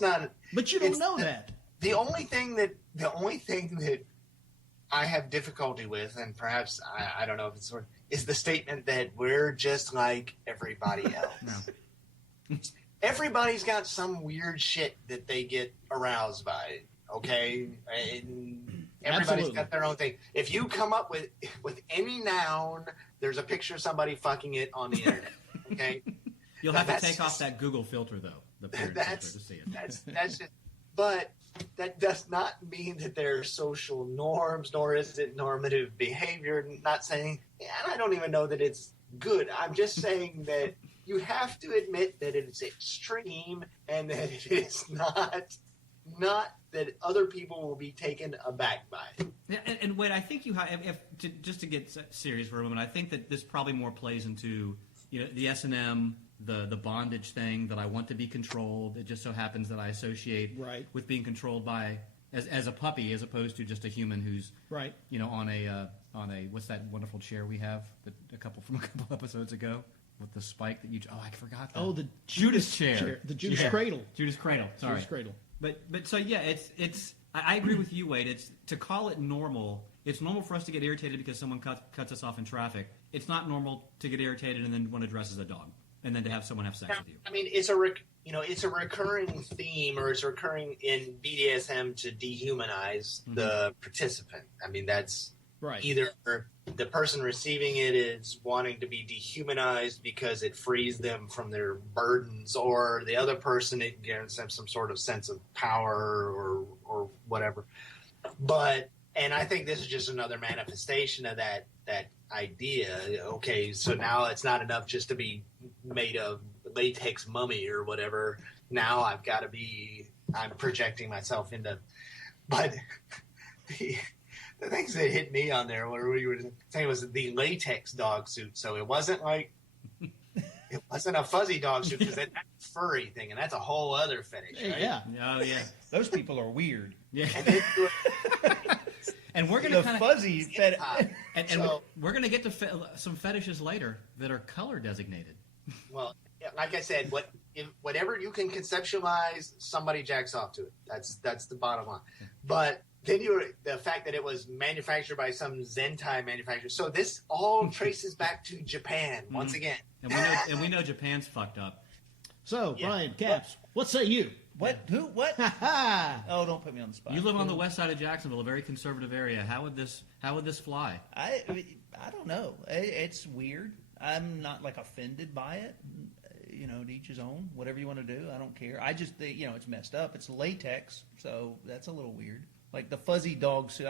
not. But you don't know that. The only thing that I have difficulty with, and perhaps I don't know if it's is the statement that we're just like everybody else. No. Everybody's got some weird shit that they get aroused by. Okay, and everybody's got their own thing. If you come up with any noun, there's a picture of somebody fucking it on the internet. Okay, you'll have to take off that Google filter though. The filter to see it. That's just. But that does not mean that there are social norms, nor is it normative behavior. Not saying, and I don't even know that it's good. I'm just saying that you have to admit that it is extreme and that it is not that other people will be taken aback by it. Yeah, and wait, I think you have, just to get serious for a moment, I think that this probably more plays into the S&M, the bondage thing, that I want to be controlled. It just so happens that I associate with being controlled by as a puppy as opposed to just a human who's on on a what's that wonderful chair we have that a couple episodes ago with the spike that you. Oh, I forgot that. Oh, the Judas chair. The Judas Yeah. cradle. Judas cradle. Sorry. Judas cradle. But so yeah, it's. I agree with you, Wade. It's to call it normal. It's normal for us to get irritated because someone cuts us off in traffic. It's not normal to get irritated and then want to dress as a dog and then to have someone have sex with you. I mean, it's a recurring theme, or it's recurring in BDSM to dehumanize the participant. I mean, that's Right. either the person receiving it is wanting to be dehumanized because it frees them from their burdens, or the other person, it gives them some sort of sense of power or whatever. And I think this is just another manifestation of that idea. Okay, so now it's not enough just to be made of latex mummy or whatever. Now I've got to be, I'm projecting myself into, but the things that hit me on there, what we were saying, was the latex dog suit. So it wasn't like, it wasn't a fuzzy dog suit, because that's a furry thing, and that's a whole other fetish, right? Yeah. Oh yeah. Those people are weird. Yeah. And then And we're The gonna kind of fuzzy fetish. and So- we're gonna get to some fetishes later that are color designated. well, yeah, like I said, whatever you can conceptualize, somebody jacks off to it. That's the bottom line. But then the fact that it was manufactured by some Zentai manufacturer. So this all traces back to Japan once again. And we know Japan's fucked up. So, Yeah. Brian, Caps, what say you? What? Who? What? Ha ha! Oh, don't put me on the spot. You live on the west side of Jacksonville, a very conservative area. How would this fly? I don't know. It's weird. I'm not like offended by it. You know, to each his own. Whatever you want to do, I don't care. I just, it's messed up. It's latex, so that's a little weird. Like the fuzzy dog suit.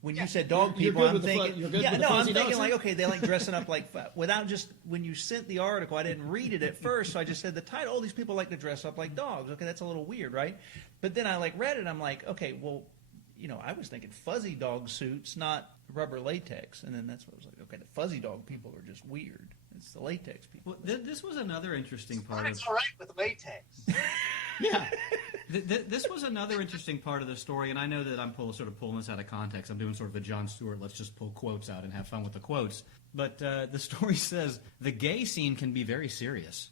When you said dog You're people, good I'm with the thinking. you're good Yeah, with the no, I'm fuzzy thinking dog like, suit? okay, they like dressing up like without just when you sent the article, I didn't read it at first, so I just said the title. Oh, these people like to dress up like dogs. Okay, that's a little weird, right? But then I read it. I'm like, okay, well, I was thinking fuzzy dog suits, not rubber latex, and then that's what I was like. Okay, the fuzzy dog people are just weird. It's the latex people. Well, this was another interesting part of It's all right with latex. Yeah. this was another interesting part of the story, and I know that I'm sort of pulling this out of context. I'm doing sort of the Jon Stewart, let's just pull quotes out and have fun with the quotes. But the story says the gay scene can be very serious,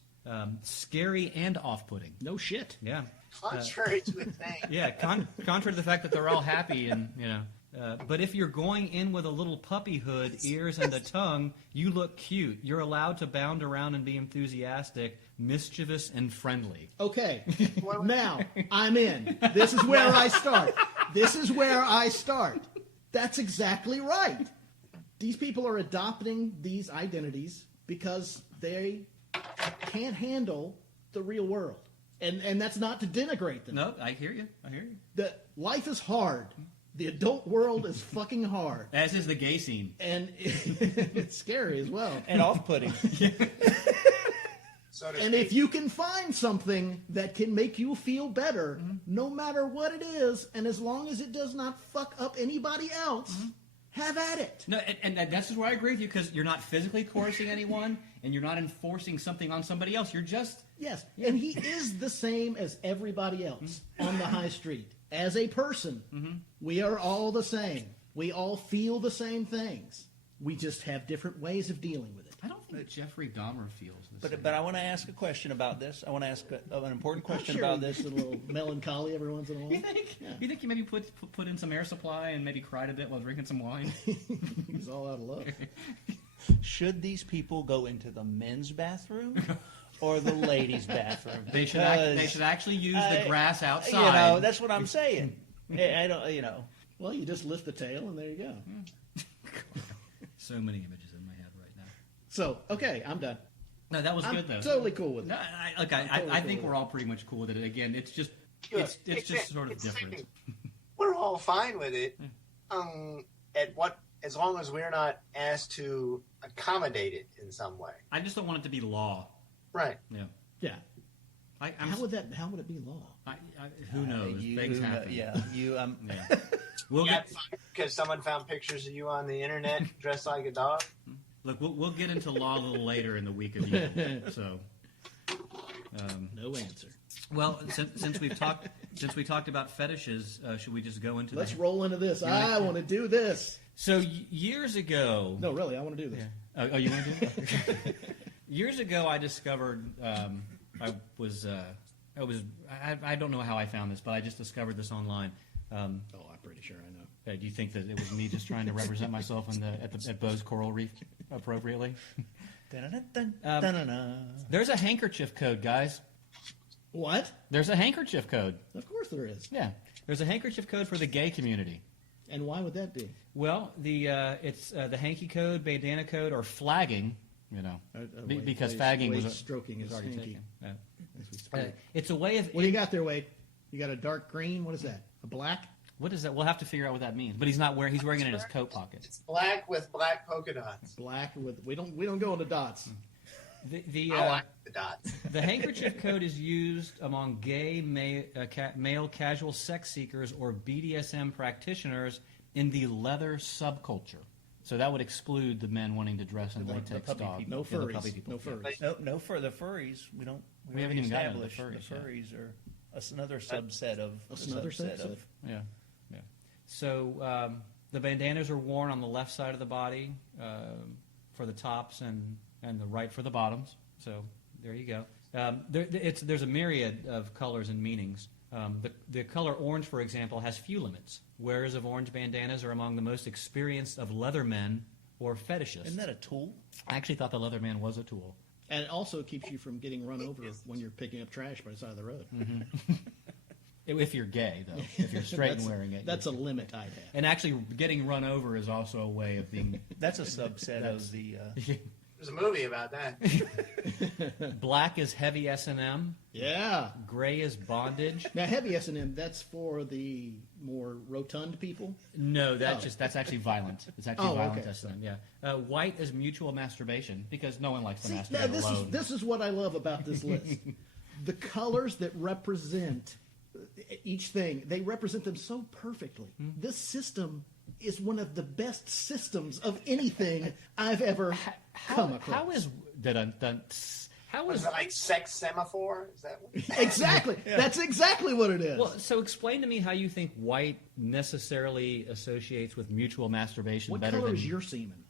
scary, and off-putting. No shit. Yeah. Contrary to a thing. Yeah, contrary to the fact that they're all happy and, but if you're going in with a little puppy hood, ears, and a tongue, you look cute. You're allowed to bound around and be enthusiastic, mischievous, and friendly. Okay. Now, I'm in. This is where I start. That's exactly right. These people are adopting these identities because they can't handle the real world. And that's not to denigrate them. No, I hear you. The life is hard. The adult world is fucking hard. As is the gay scene. And it's scary as well. And off-putting. So to And speak. if you can find something that can make you feel better, no matter what it is, and as long as it does not fuck up anybody else, have at it. No, and that's where I agree with you, because you're not physically coercing anyone, and you're not enforcing something on somebody else. You're just... Yes, and he is the same as everybody else on the high street. As a person, we are all the same. We all feel the same things. We just have different ways of dealing with it. I don't think Jeffrey Dahmer feels the same. But I want to ask a question about this. I want to ask an important question I'm sure about he this. gets a little melancholy every once in a while. You think? Yeah. You think he maybe put in some air supply and maybe cried a bit while drinking some wine? He's all out of love. Should these people go into the men's bathroom or the ladies' bathroom? They should actually use the grass outside. That's what I'm saying. I don't. Well, you just lift the tail, and there you go. So many images in my head right now. So, okay, I'm done. No, that was I'm good though. totally cool with it. No, I think we're all pretty much cool with it. Again, it's just it's just sort of different. We're all fine with it. As long as we're not asked to accommodate it in some way. I just don't want it to be law. Right. Yeah. Yeah. I'm, How would it be law? who knows? Things happen. Yeah, you. Yeah. We'll You got get fired because someone found pictures of you on the internet dressed like a dog. look. We'll get into law a little later in the week of you. So. No answer. Well, since we talked about fetishes, should we just go into? Let's roll into this. I want to do this. So years ago. No, really, I want to do this. Yeah. Oh, you want to do it? Years ago, I discovered I don't know how I found this, but I just discovered this online. I'm pretty sure I know. Do you think that it was me just trying to represent myself at Bo's Coral Reef appropriately? There's a handkerchief code, guys. What? There's a handkerchief code. Of course there is. Yeah, there's a handkerchief code for the gay community. And why would that be? Well, it's the hanky code, bandana code, or flagging. You know, because fagging was stroking is already hanky. taken. It's a way of. What do you got there, Wade? You got a dark green. What is that? A black? What is that? We'll have to figure out what that means. But he's not wearing. He's wearing it in his coat pocket. It's black with black polka dots. Black with we don't go into dots. I like the dots. The handkerchief code is used among gay male casual sex seekers or BDSM practitioners in the leather subculture. So that would exclude the men wanting to dress in latex dogs. No furries. No furries. No for the furries. We haven't even gotten to the established furries. The furries are another subset of. Another subset. Yeah. So the bandanas are worn on the left side of the body for the tops and the right for the bottoms. So there you go. There's a myriad of colors and meanings. The color orange, for example, has few limits. Wearers of orange bandanas are among the most experienced of leather men or fetishists. Isn't that a tool? I actually thought the leather man was a tool. And it also keeps you from getting run over when you're picking up trash by the side of the road. Mm-hmm. If you're gay, though. If you're straight and wearing it. That's a limit I'd have. And actually, getting run over is also a way of being... That's a subset of the... There's a movie about that. Black is heavy S&M. Yeah. Gray is bondage. Now, heavy S&M, that's for the more rotund people? No, that's actually violent. It's actually violent okay. S&M, yeah. White is mutual masturbation, because no one likes to masturbate Now, alone. this is what I love about this list. The colors that represent each thing, they represent them so perfectly. This system is one of the best systems of anything I've ever come across. How is it like sex semaphore? Is that what? Exactly. That's exactly what it is. Well, so explain to me how you think white necessarily associates with mutual masturbation what better color than... is your semen?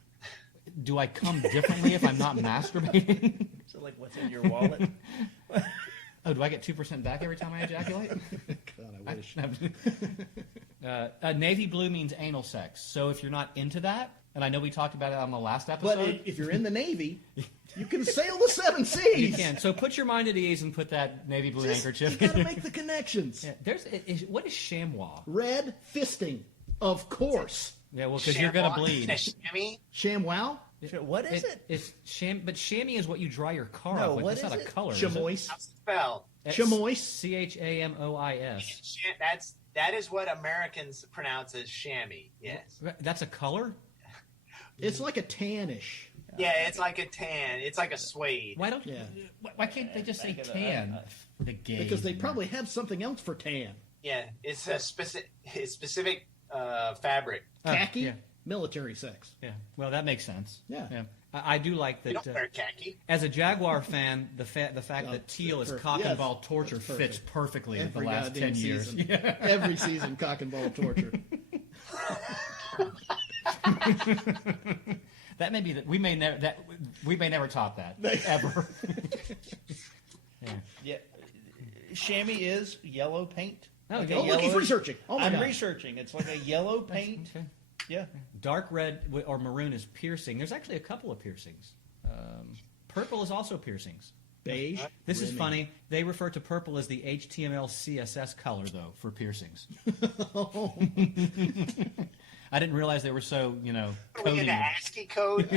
Do I come differently if I'm not masturbating? So, like, what's in your wallet? Oh, do I get 2% back every time I ejaculate? God, I wish. Navy blue means anal sex. So if you're not into that, and I know we talked about it on the last episode. But if you're in the Navy, you can sail the seven seas. You can. So put your mind at ease and put that navy blue handkerchief. You got to make the connections. Yeah, what is chamois? Red fisting, of course. Yeah, well, because you're going to bleed. Chamois? ShamWow? What is it? It's but chamois is what you dry your car No, up with. what It's is not it? a color. Chamois. Is How's it spelled? it? Chamois. Chamois. That is what Americans pronounce as chamois. Yes. That's a color? It's like a tannish. Yeah, it's like a tan. It's like a suede. Why don't? Yeah. Why can't they just say tan? The gays. Because they probably have something else for tan. Yeah, it's a specific fabric. Khaki, yeah. military sex. Yeah. Well, that makes sense. Yeah. I do like You that. don't wear khaki. As a Jaguar fan, the fact that teal is perfect. cock and Yes, ball torture that's perfect. fits perfectly with the Every last goddamn 10 years. season. Yeah. Every season, cock and ball torture. That may be that we may never top that ever. Yeah. Chamois is yellow paint. Oh, Like okay. a Oh, look, he's yellow- researching. Oh, my I'm God. researching. It's like a yellow paint. Okay. Yeah. Dark red or maroon is piercing. There's actually a couple of piercings. Purple is also piercings. Beige. This is Rimming. funny. They refer to purple as the HTML CSS color, though, for piercings. I didn't realize they were so, Are we coding. into ASCII code?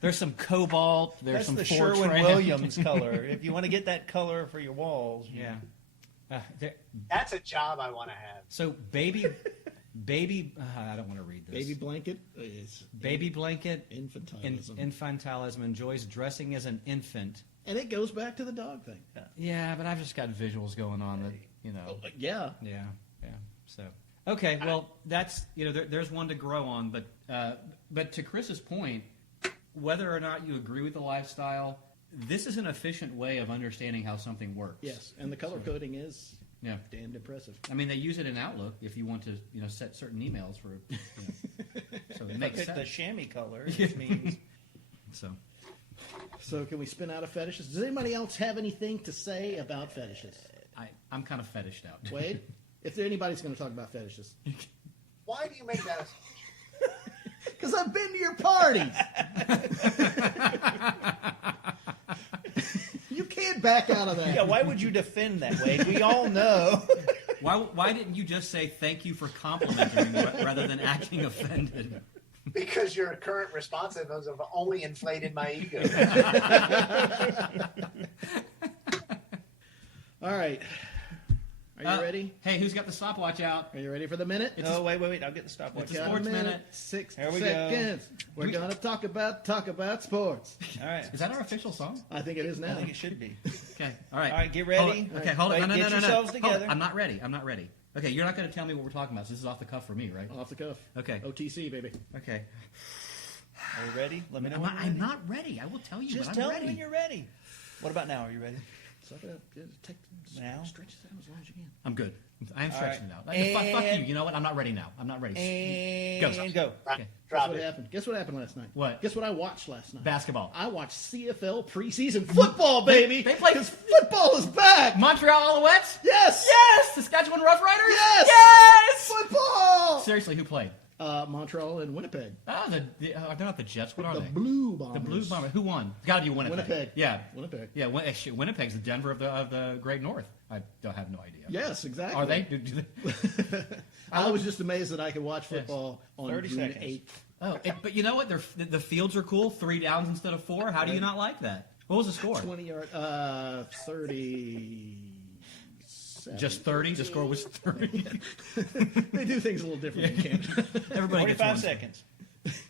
There's some cobalt. There's That's some the Fortran. Sherwin-Williams color. If you want to get that color for your walls. Yeah. That's a job I want to have. So baby, I don't want to read this. Baby blanket is Baby blanket, infantilism. infantilism, enjoys dressing as an infant. And it goes back to the dog thing. Yeah, but I've just got visuals going on that, Yeah. Yeah. So, okay, well, that's, there's one to grow on, but to Chris's point, whether or not you agree with the lifestyle, this is an efficient way of understanding how something works. Yes, and the color coding is Yeah. Damned impressive. I mean, they use it in Outlook if you want to, set certain emails for. So it makes Look at the sense. chamois color. It means So can we spin out of fetishes? Does anybody else have anything to say about fetishes? I'm kind of fetished out. Wade, if anybody's going to talk about fetishes. Why do you make that assumption? Because I've been to your parties. You can't back out of that. yeah. Why would you defend that, Wade? We all know. Why didn't you just say thank you for complimenting me rather than acting offended? Because your current responsiveness have only inflated my ego. All right. Are you ready? Hey, who's got the stopwatch out? Are you ready for the minute? Oh, wait. I'll get the stopwatch. It's a Got sports minute. 60 Here we go. seconds. We're going to talk about sports. All right. Is that our official song? I think it is now. I think it should be. Okay. All right. All right, get ready. Hold it. Okay, hold it. Wait, No. get yourselves Hold together. it. I'm not ready. Okay, you're not going to tell me what we're talking about. So this is off the cuff for me, right? Off the cuff. Okay. OTC, baby. Okay. Are you ready? Let me know. when you're I'm ready. not ready. I will tell you. Just but tell I'm me ready. when you're ready. What about now? Are you ready? Suck it up. Now? Stretch it out as long as you can. I'm good. I am All stretching right. it out. Fuck you. And- You know what? I'm not ready now. I'm not ready. And go. Okay. Guess Drop what it. happened? Guess what happened last night? What? Guess what I watched last night? Basketball. I watched CFL preseason football, baby. They played- because football is back. Montreal Alouettes? Yes. Yes! Saskatchewan Roughriders? Yes. Yes! Football. Seriously, who played? Montreal and Winnipeg. Oh, they're not the Jets. What are The they? Blue Bombers. The Blue Bombers. Who won? Got to be Winnipeg. Winnipeg. Yeah. Winnipeg. Yeah. Winnipeg's the Denver of the Great North. I don't have no idea. Yes, exactly. Are they? Do they? I was just amazed that I could watch football on 30 June seconds. 8th. Oh, but you know what? The fields are cool. 3 downs instead of 4. How do you not like that? What was the score? 20-yard, 30. Just 30. The score was 30. They do things a little different in Canada. Everybody gets 45 one. seconds.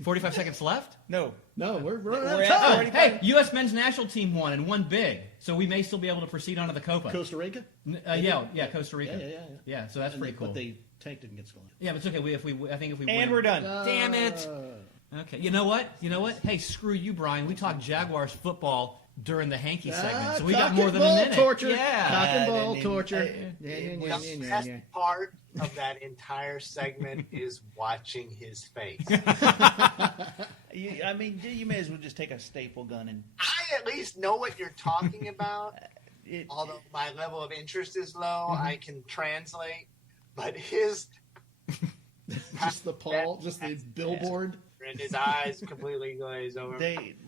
45 seconds left. No. No, we're running out We're of at time. 45. Hey, U.S. men's national team won and won big, so we may still be able to proceed on to the Copa. Costa Rica? Yeah, Costa Rica. Yeah. Yeah, so that's pretty cool. But they tanked it against Colombia. Yeah, but it's okay. I think if we And win, we're done. Damn it. Okay. You know what? Hey, screw you, Brian. We talked Jaguars football during the hanky segment, so we got more than a minute. Torture. Yeah. Cock and ball then- torture. The best part of that entire segment is watching his face. You may as well just take a staple gun and. I at least know what you're talking about. Although my level of interest is low, I can translate. But his Just the billboard. and his eyes completely glaze over.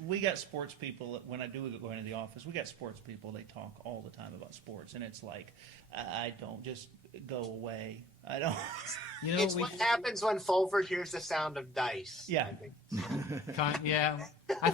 We got sports people. When I do go into the office, we got sports people. They talk all the time about sports, and it's like, I don't just go away. I don't. You know, It's what happens when Fulford hears the sound of dice. Yeah. I think. yeah. I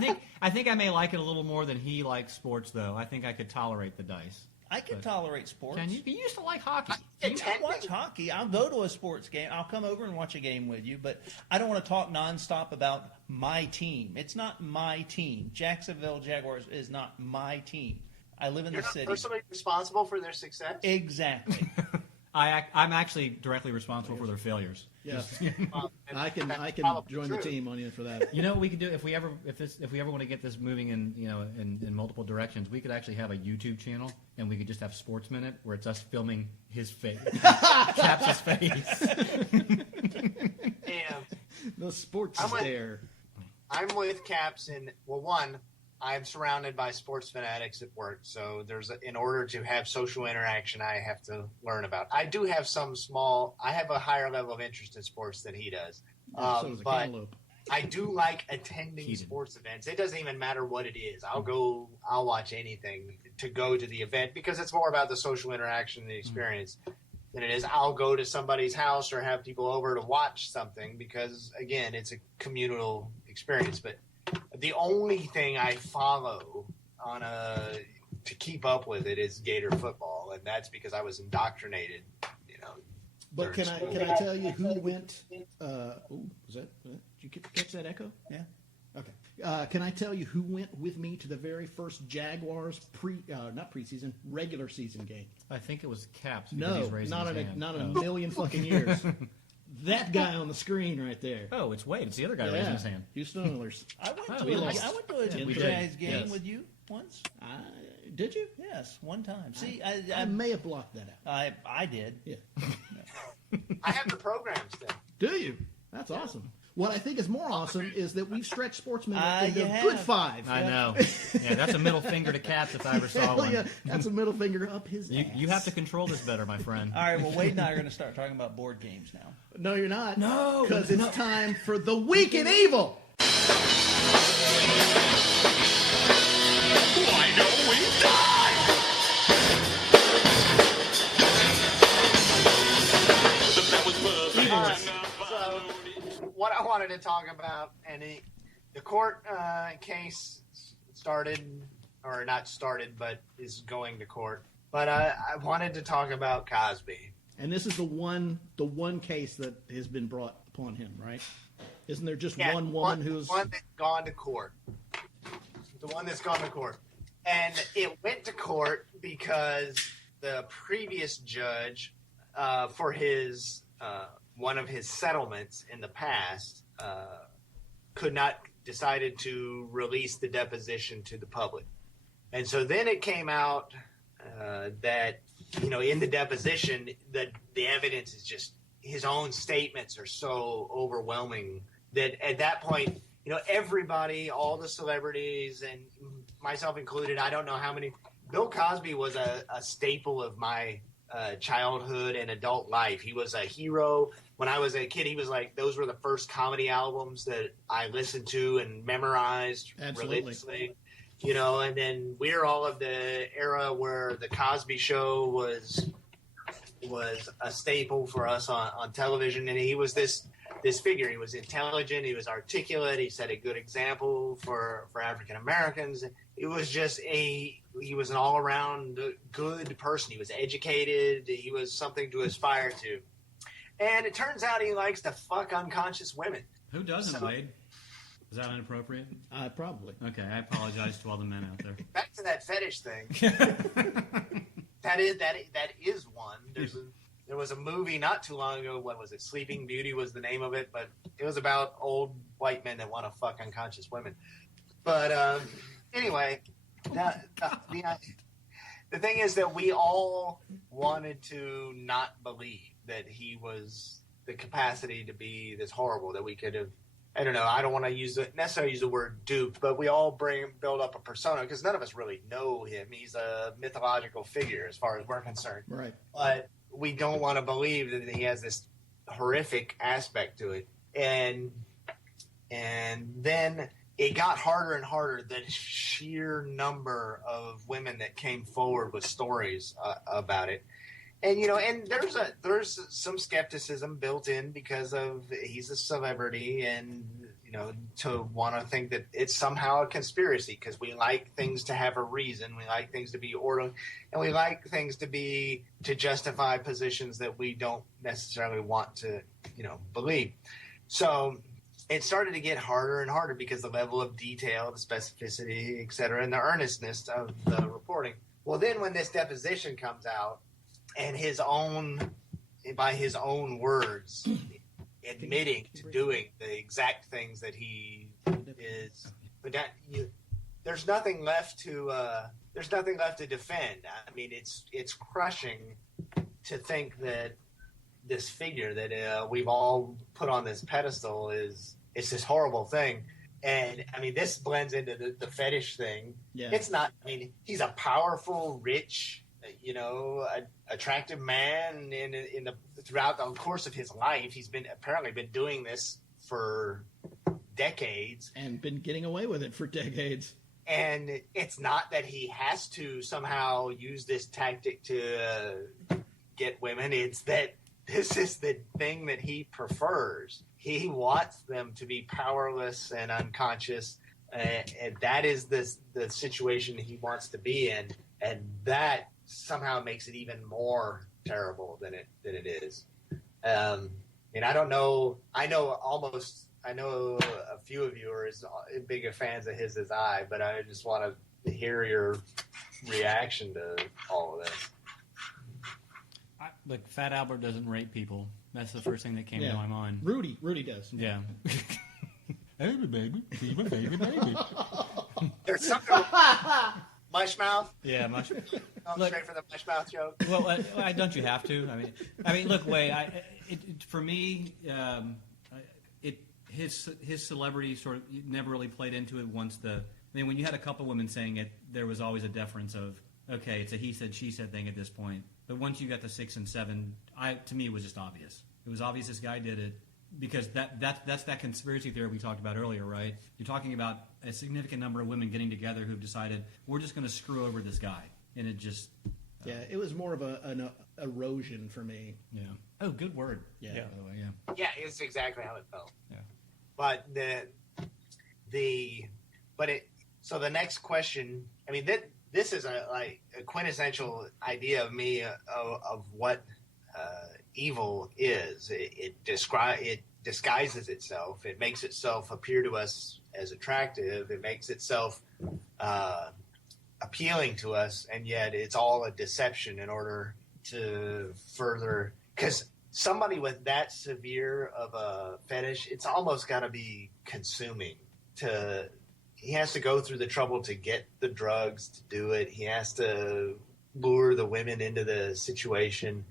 think I may like it a little more than he likes sports, though. I think I could tolerate the dice. I can tolerate sports. Can you? You used to like hockey. I watch hockey. I'll go to a sports game. I'll come over and watch a game with you, but I don't want to talk nonstop about my team. It's not my team. Jacksonville Jaguars is not my team. I live in You're the not city. personally responsible for their success. Exactly. I'm actually directly responsible for their failures. Yes. And I can that's join probably the true. team on you for that. You know what we could do if we ever want to get this moving in multiple directions, we could actually have a YouTube channel and we could just have Sports Minute where it's us filming his face, Cap's face. And The sports I'm with- stare. I'm with Caps in one. I'm surrounded by sports fanatics at work, so in order to have social interaction, I have to learn about. I do have I have a higher level of interest in sports than he does. So does a But cantaloupe. I do like attending sports events. It doesn't even matter what it is. I'll watch anything to go to the event because it's more about the social interaction and the experience than it is I'll go to somebody's house or have people over to watch something because, again, it's a communal experience. But the only thing I follow to keep up with it is Gator football, and that's because I was indoctrinated, But can I tell you who went? Was that? Did you catch that echo? Yeah. Okay. Can I tell you who went with me to the very first Jaguars not preseason, regular season game? I think it was Caps. Because No, he's raising not his in hand. a million fucking years. That guy on the screen right there. Oh, it's Wade. It's the other guy raising his hand. Houston Oilers. I went we to lost. a We Jazz did, game yes. with you once. Did you? Yes, one time. See, I may have blocked that out. I did. Yeah. I have the program still. Do you? That's awesome. What I think is more awesome is that we've stretched Sportsman into you a have. good 5. I know. Yeah, that's a middle finger to Caps if I ever saw Hell one. yeah, that's a middle finger up his ass. You have to control this better, my friend. All right, well, Wade and I are going to start talking about board games now. No, you're not. No, Because it's time for The Week in Evil. Why don't we die? That was perfect. All right, so what I wanted to talk about, and the court case started, or not started, but is going to court. But I wanted to talk about Cosby. And this is the one case that has been brought upon him, right? Isn't there just one woman who's... One that's gone to court. The one that's gone to court. And it went to court because the previous judge, for his one of his settlements in the past, decided to release the deposition to the public. And so then it came out that, in the deposition, that the evidence is just, his own statements are so overwhelming that at that point, everybody, all the celebrities, and myself included, I don't know how many, Bill Cosby was a staple of my childhood and adult life. He was a hero. When I was a kid, he was like, those were the first comedy albums that I listened to and memorized religiously. And then we're all of the era where the Cosby Show was a staple for us on television, and he was this figure. He was intelligent, he was articulate, he set a good example for African Americans. It was just he was an all-around good person. He was educated, he was something to aspire to. And it turns out he likes to fuck unconscious women. Who doesn't, Wade? Is that inappropriate? Probably. Okay, I apologize to all the men out there. Back to that fetish thing. that is one. There was a movie not too long ago. What was it? Sleeping Beauty was the name of it, but it was about old white men that want to fuck unconscious women. But anyway, the thing is that we all wanted to not believe that he was the capacity to be this horrible, that we could have. I don't know. I don't want to necessarily use the word duped, but we all build up a persona because none of us really know him. He's a mythological figure as far as we're concerned. Right. But we don't want to believe that he has this horrific aspect to it. And then it got harder and harder, the sheer number of women that came forward with stories about it. And, and there's some skepticism built in because of he's a celebrity and, to want to think that it's somehow a conspiracy because we like things to have a reason. We like things to be orderly, and we like things to justify positions that we don't necessarily want to, believe. So it started to get harder and harder because the level of detail, the specificity, et cetera, and the earnestness of the reporting. Well, then when this deposition comes out, and by his own words, admitting to doing the exact things that he is, but there's nothing left to defend. I mean, it's crushing to think that this figure that we've all put on this pedestal is this horrible thing. And I mean, this blends into the fetish thing. Yeah. It's not. I mean, he's a powerful, rich, attractive man throughout the course of his life. He's apparently been doing this for decades and been getting away with it for decades. And it's not that he has to somehow use this tactic to get women. It's that this is the thing that he prefers. He wants them to be powerless and unconscious, and that is the situation he wants to be in, and that somehow makes it even more terrible than it is. And I don't know. I know a few of you are as big fans of his as I, but I just want to hear your reaction to all of this. Look, Fat Albert doesn't rape people. That's the first thing that came to my mind. Rudy does. Yeah. Hey, baby, be my baby, baby. There's something. Mush mouth. Yeah, much. Going Look- straight for the mush mouth joke. Well, don't you have to? I mean, look, Wade. For me, his celebrity sort of never really played into it. When you had a couple women saying it, there was always a deference of, okay, it's a he said she said thing at this point. But once you got to 6 and 7, to me it was just obvious. It was obvious this guy did it because that's that conspiracy theory we talked about earlier, right? You're talking about a significant number of women getting together who've decided we're just going to screw over this guy, and it just. Yeah, it was more of an erosion for me. Yeah. Oh, good word. Yeah. By the way, yeah. Yeah, it's exactly how it felt. Yeah. But so the next question, I mean, this is a quintessential idea of me of what evil is. It disguises itself. It makes itself appear to us as attractive. It makes itself appealing to us, and yet it's all a deception in order to further. Because somebody with that severe of a fetish, it's almost got to be consuming. He has to go through the trouble to get the drugs to do it. He has to lure the women into the situation,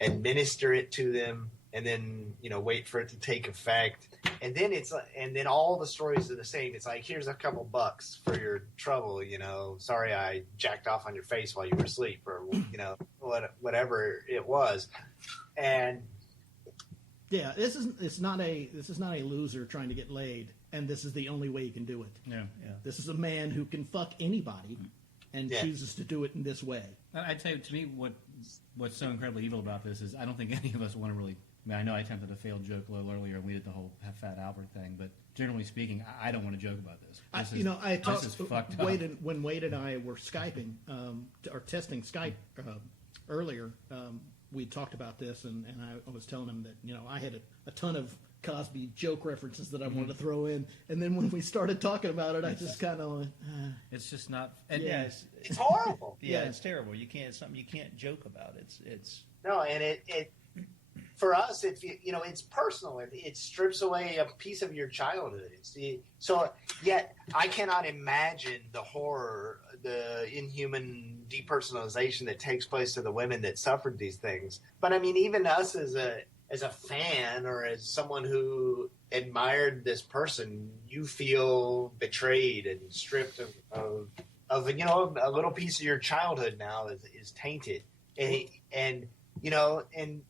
administer it to them, and then wait for it to take effect. And then all the stories are the same. It's like, here's a couple bucks for your trouble. Sorry I jacked off on your face while you were asleep, or whatever it was. And yeah, this is not a loser trying to get laid, and this is the only way you can do it. Yeah. This is a man who can fuck anybody, and chooses to do it in this way. I'd say to me, what's so incredibly evil about this is I don't think any of us want to really. I mean, I know I attempted a failed joke a little earlier. We did the whole Fat Albert thing, but generally speaking, I don't want to joke about this. I talked this is fucked up. when Wade and I were Skyping or testing Skype earlier. We talked about this, and I was telling him that I had a ton of Cosby joke references that I wanted to throw in, and then when we started talking about it, I just kind of went, It's just not. It's horrible. Yeah, it's terrible. It's something you can't joke about. It's no, and it for us, it's personal. It strips away a piece of your childhood. So yet I cannot imagine the horror, the inhuman depersonalization that takes place to the women that suffered these things. But I mean, even us as a fan or as someone who admired this person, you feel betrayed and stripped of a little piece of your childhood now is tainted. And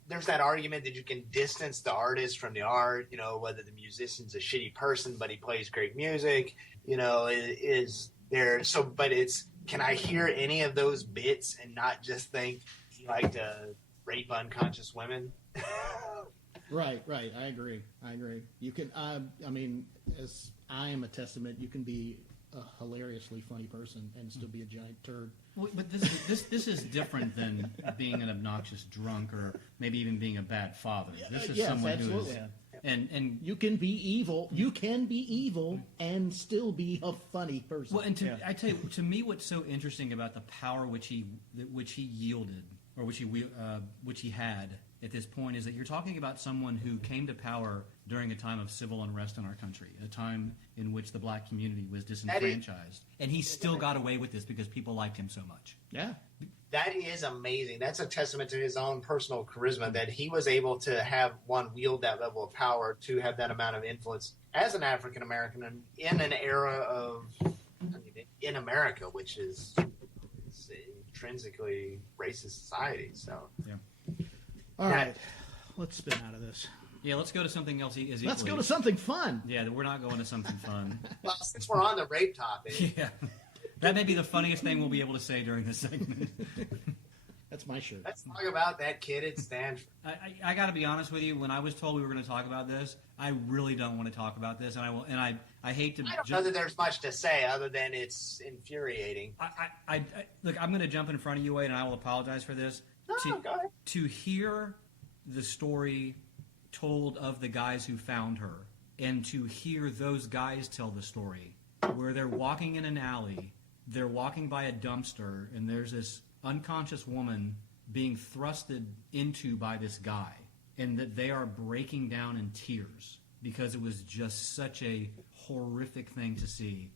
there's that argument that you can distance the artist from the art, whether the musician's a shitty person, but he plays great music, is there. So, but can I hear any of those bits and not just think he liked to rape unconscious women? Right. I agree. You can, I mean, as I am a testament, you can be a hilariously funny person and still be a giant turd. But this is different than being an obnoxious drunk or maybe even being a bad father. This is someone absolutely. who is, and you can be evil. You can be evil and still be a funny person. Well, and I tell you, to me, what's so interesting about the power which he yielded or which he had at this point is that you're talking about someone who came to power during a time of civil unrest in our country, a time in which the black community was disenfranchised. And he still got away with this because people liked him so much. Yeah. That is amazing. That's a testament to his own personal charisma that he was able to wield that level of power, to have that amount of influence as an African American in an era in America, which is intrinsically racist society. So, yeah. All right, let's spin out of this. Yeah, let's go to something else. Let's go to something fun. Yeah, we're not going to something fun. Well, since we're on the rape topic. Yeah. That may be the funniest thing we'll be able to say during this segment. That's my shirt. Let's talk about that kid at Stanford. I got to be honest with you. When I was told we were going to talk about this, I really don't want to talk about this, and I hate to. I don't know that there's much to say other than it's infuriating. Look, I'm going to jump in front of you, Wade, and I will apologize for this. No, go ahead. To hear the story told of the guys who found her, and to hear those guys tell the story, where they're walking in an alley, they're walking by a dumpster, and there's this unconscious woman being thrusted into by this guy, and that they are breaking down in tears because it was just such a horrific thing to see.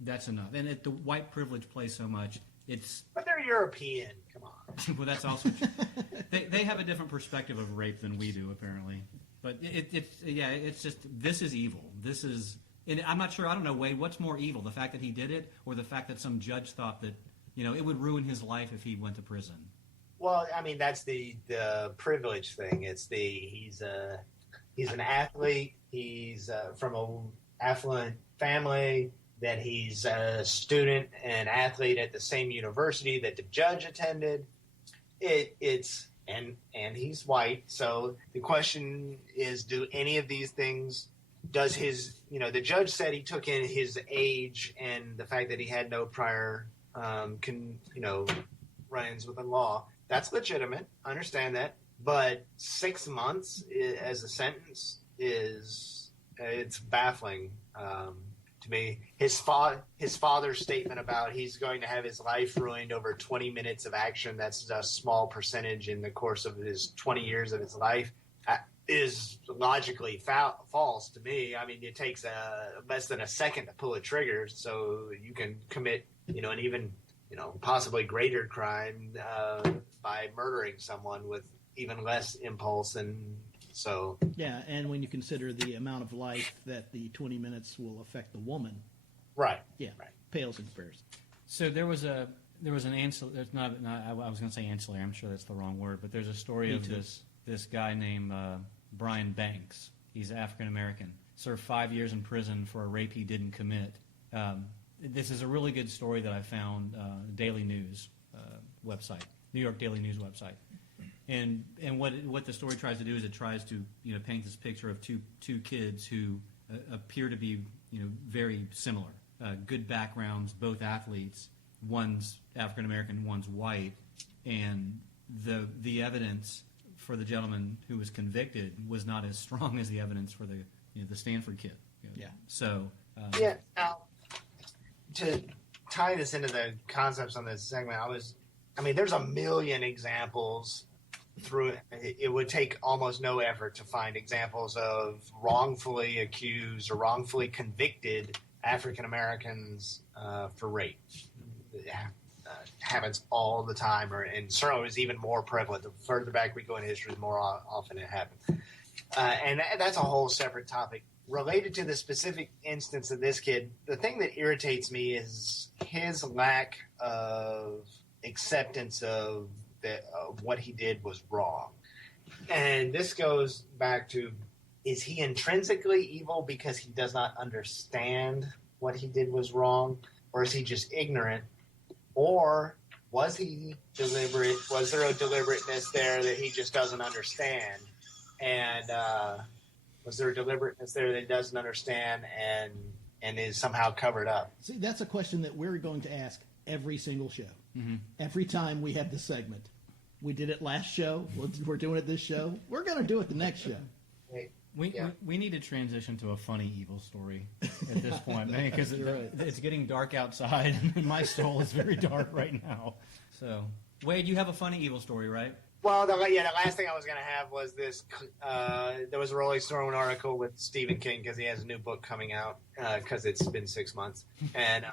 That's enough. And the white privilege plays so much. But they're European. Come on. Well, that's also they have a different perspective of rape than we do, apparently. But it's just, this is evil. This is, and I'm not sure. I don't know, Wade. What's more evil, the fact that he did it, or the fact that some judge thought that it would ruin his life if he went to prison? Well, I mean, that's the privilege thing. It's he's an athlete. He's from an affluent family. That he's a student and athlete at the same university that the judge attended. And he's white. So the question is, do any of these things? Does the judge said he took in his age and the fact that he had no prior run-ins with the law. That's legitimate. I understand that. But 6 months as a sentence it's baffling to me. His father's statement about he's going to have his life ruined over 20 minutes of action, that's a small percentage in the course of his 20 years of his life, is logically false to me. I mean, it takes less than a second to pull a trigger, so you can commit an even possibly greater crime by murdering someone with even less impulse. And so yeah, and when you consider the amount of life that the 20 minutes will affect the woman, right, pales in comparison. So there was an ancillary. There's not. I was going to say ancillary. I'm sure that's the wrong word, but there's a story of this guy named Brian Banks. He's African American. Served 5 years in prison for a rape he didn't commit. This is a really good story that I found. Daily News website, New York Daily News website. And what the story tries to do is it tries to paint this picture of two kids who appear to be very similar, good backgrounds, both athletes. One's African American, one's white, and the evidence for the gentleman who was convicted was not as strong as the evidence for the Stanford kid. Yeah. So Now, to tie this into the concepts on this segment, there's a million examples. It would take almost no effort to find examples of wrongfully accused or wrongfully convicted African Americans for rape. It happens all the time, and certainly it was even more prevalent. The further back we go in history, the more often it happened. And that's a whole separate topic. Related to the specific instance of this kid, the thing that irritates me is his lack of acceptance of what he did was wrong. And this goes back to, is he intrinsically evil because he does not understand what he did was wrong? Or is he just ignorant? Or was he deliberate? Was there a deliberateness there that he just doesn't understand? And was there a deliberateness there that he doesn't understand and is somehow covered up? See, that's a question that we're going to ask every single show. Mm-hmm. Every time we have this segment. We did it last show. We're doing it this show. We're going to do it the next show. We need to transition to a funny evil story at this point, man, because it's getting dark outside, and my soul is very dark right now. So, Wade, you have a funny evil story, right? Well, the last thing I was going to have was this. There was a Rolling Stone article with Stephen King because he has a new book coming out because it's been 6 months. And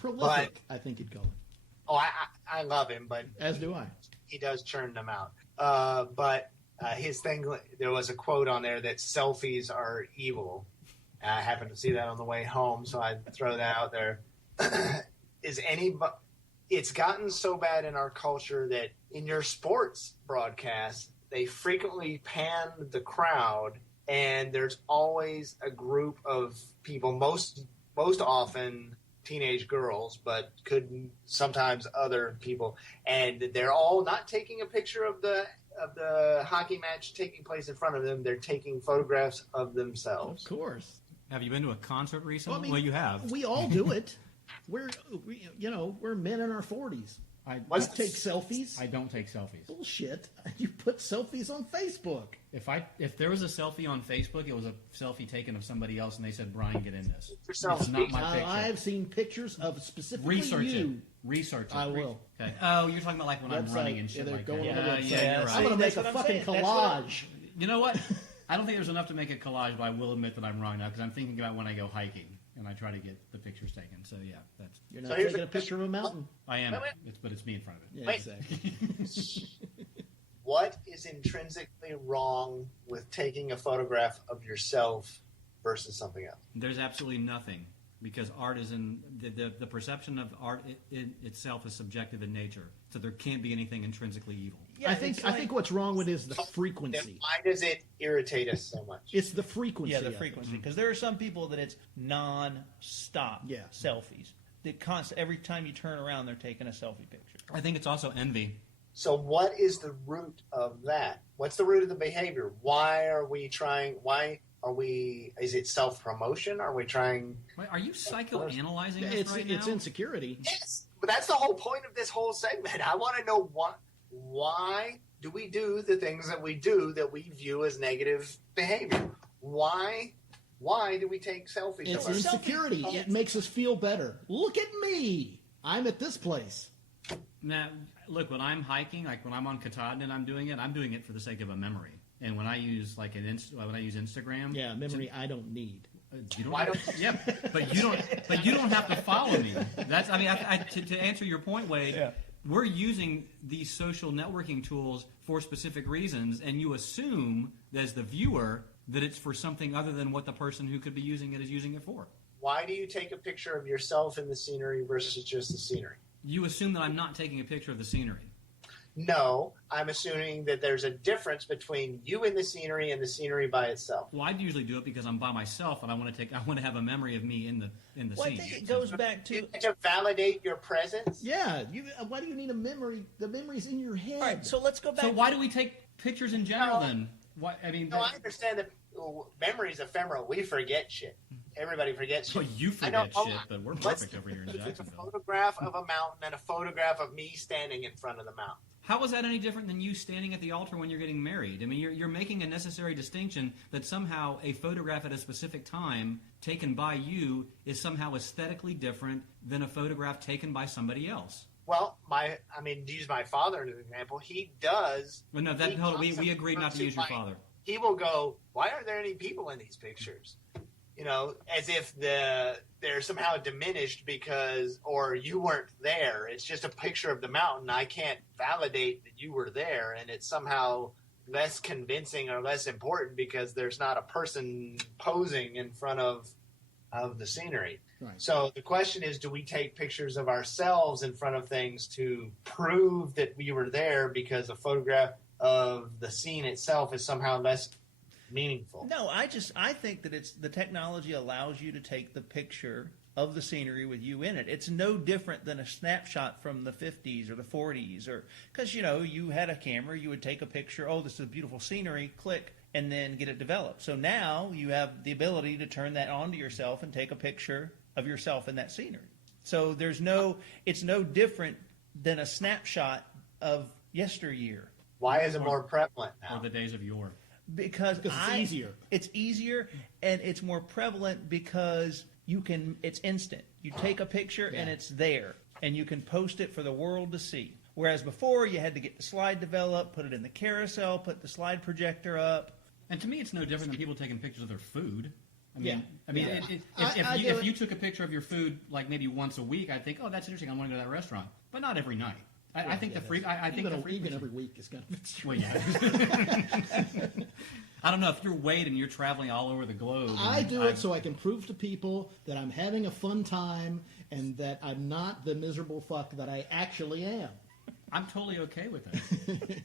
prolific, I think you'd call it. Oh, I love him, but as do I. He does churn them out. But his thing, there was a quote on there that selfies are evil. I happened to see that on the way home, so I throw that out there. It's gotten so bad in our culture that in your sports broadcasts, they frequently pan the crowd, and there's always a group of people, most often teenage girls, but could sometimes other people, and they're all not taking a picture of the hockey match taking place in front of them. They're taking photographs of themselves. Of course. Have you been to a concert recently? Well, you have. We all do it. We're men in our 40s. I take selfies. I don't take selfies. Bullshit. You put selfies on Facebook. If there was a selfie on Facebook, it was a selfie taken of somebody else, and they said, "Brian, get in this." It's not my picture. I've seen pictures of specifically Research you. Research it. I will. Okay. Oh, you're talking about like when I'm running and shit they're like going that. on the website. Yeah, right. I'm going to make a That's what I'm fucking saying. collage. You know what? I don't think there's enough to make a collage, but I will admit that I'm wrong now because I'm thinking about when I go hiking. and I try to get the pictures taken. So yeah, that's You're So not here's taking a the picture of a mountain. I am. Wait. But it's me in front of it. Yeah, Wait. exactly. What is intrinsically wrong with taking a photograph of yourself versus something else? There's absolutely nothing, because art is in the perception of art itself is subjective in nature. So there can't be anything intrinsically evil. Yeah, I think what's wrong with it is the Then frequency. why does it irritate us so much? It's the frequency. Yeah, the of it. frequency. Because there are some people that it's non-stop Yeah. selfies. Every time you turn around, they're taking a selfie picture. I think it's also envy. So what is the root of that? What's the root of the behavior? Why are we trying? Is it self-promotion? Are we trying? Wait, are you psychoanalyzing this It's right now? it's insecurity. Yes, but that's the whole point of this whole segment. I want to know why do we do the things that we do that we view as negative behavior? Why do we take selfies? It's of ourselves? insecurity. It makes us feel better. Look at me. I'm at this place. Now, look, when I'm hiking, like when I'm on Katahdin and I'm doing it for the sake of a memory. And when I use Instagram, Yeah, memory I don't need. you don't. Why have, don't- yeah, but you don't have to follow me. That's. I mean, to answer your point, Wade. Yeah. We're using these social networking tools for specific reasons, and you assume, as the viewer, that it's for something other than what the person who could be using it is using it for. Why do you take a picture of yourself in the scenery versus just the scenery? You assume that I'm not taking a picture of the scenery. No, I'm assuming that there's a difference between you in the scenery and the scenery by itself. Well, I usually do it because I'm by myself, and I want to have a memory of me in the Well, I scene. think it goes back to. To validate your presence? Yeah, why do you need a memory? The memory's in your head. All right, so let's go back. So why do we take pictures in general No. then? Why? I mean, No, I understand that memory's ephemeral. We forget shit. Everybody forgets well, shit. you I know. forget shit, but we're Let's- perfect over here in It's a Jacksonville. photograph of a mountain and a photograph of me standing in front of the mountain. How is that any different than you standing at the altar when you're getting married? I mean, you're making a necessary distinction that somehow a photograph at a specific time taken by you is somehow aesthetically different than a photograph taken by somebody else. Well, to use my father as an example, he does. Well, no, we agreed not to use your father. He will go, why aren't there any people in these pictures? You know, as if they're somehow diminished or you weren't there. It's just a picture of the mountain. I can't validate that you were there, and it's somehow less convincing or less important because there's not a person posing in front of the scenery. Right. So the question is, do we take pictures of ourselves in front of things to prove that we were there because a photograph of the scene itself is somehow less meaningful? No, I think that it's the technology allows you to take the picture of the scenery with you in it. It's no different than a snapshot from the 50s or the 40s, or because you had a camera, you would take a picture. Oh, this is a beautiful scenery. Click. And then get it developed. So now you have the ability to turn that onto yourself and take a picture of yourself in that scenery. So it's no different than a snapshot of yesteryear. Why is it more prevalent Or now? the days of yore. Because it's easier. It's easier and it's more prevalent because it's instant. You take a picture and it's there and you can post it for the world to see. Whereas before you had to get the slide developed, put it in the carousel, put the slide projector up. And to me, it's no different than people taking pictures of their food. Yeah. If you took a picture of your food like maybe once a week, I'd think, oh, that's interesting. I want to go to that restaurant, but not every night. I think even every week is kind of. Well, yeah. I don't know if you're Wade and you're traveling all over the globe. I do it so I can prove to people that I'm having a fun time and that I'm not the miserable fuck that I actually am. I'm totally okay with that.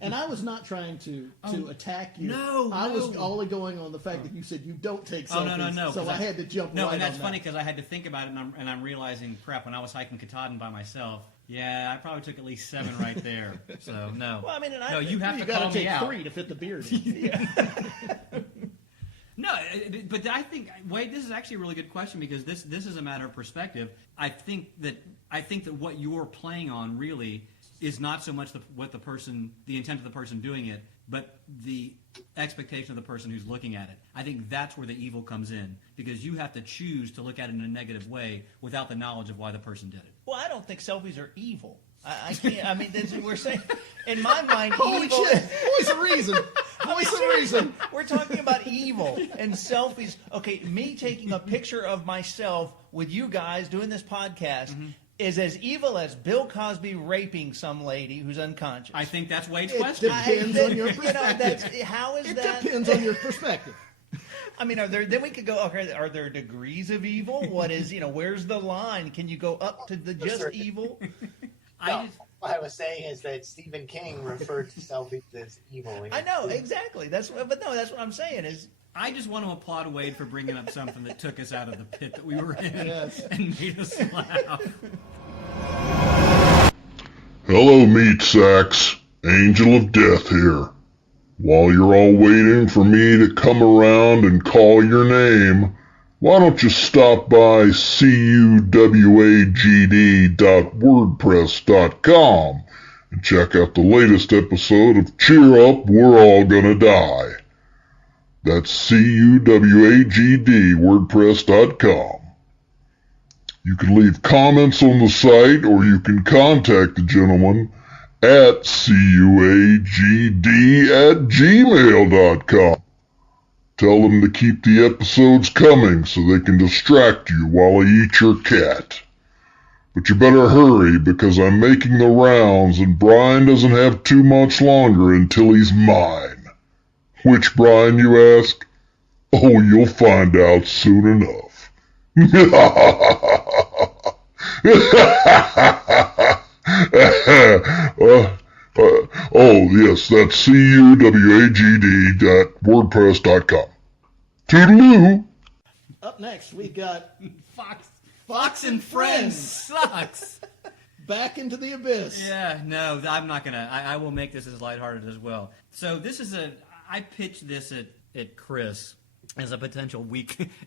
And I was not trying to attack you. No, I was no. only going on the fact that you said you don't take selfies. No. So I had to jump right on that. No, and that's funny because I had to think about it, and I'm realizing, crap, when I was hiking Katahdin by myself, yeah, I probably took at least 7 right there. So, no. Well, I mean, you have You to got call to me take out. 3 to fit the beard. No, but I think, Wade, this is actually a really good question because this is a matter of perspective. I think that what you're playing on really is not so much the intent of the person doing it, but the expectation of the person who's looking at it. I think that's where the evil comes in because you have to choose to look at it in a negative way without the knowledge of why the person did it. Well, I don't think selfies are evil. I can't. I mean, we're saying, in my mind, Holy evil. shit! Always a reason. voice of reason. We're talking about evil and selfies. Okay, me taking a picture of myself with you guys doing this podcast is as evil as Bill Cosby raping some lady who's unconscious. I think that's Wade's It question. depends on your perspective. How is It that? depends on your perspective. I mean, then we could go, okay, are there degrees of evil? What is, where's the line? Can you go up to the just evil? No, what I was saying is that Stephen King referred to selfies as evil. I know, exactly. That's what I'm saying is, I just want to applaud Wade for bringing up something that took us out of the pit that we were in Yes. and made us laugh. Hello, meat sacks. Angel of Death here. While you're all waiting for me to come around and call your name, why don't you stop by cuwagd.wordpress.com and check out the latest episode of Cheer Up, We're All Gonna Die. That's cuwagd.wordpress.com. You can leave comments on the site, or you can contact the gentleman at cuagd@gmail.com. Tell them to keep the episodes coming so they can distract you while I eat your cat. But you better hurry, because I'm making the rounds and Brian doesn't have too much longer until he's mine. Which Brian, you ask? Oh, you'll find out soon enough. Oh, yes, that's cuwagd.wordpress.com. Toodaloo! Up next, we got Fox and Friends sucks. Back into the Abyss. Yeah, no, I'm not gonna. I will make this as lighthearted as well. So this is I pitched this at Chris as a potential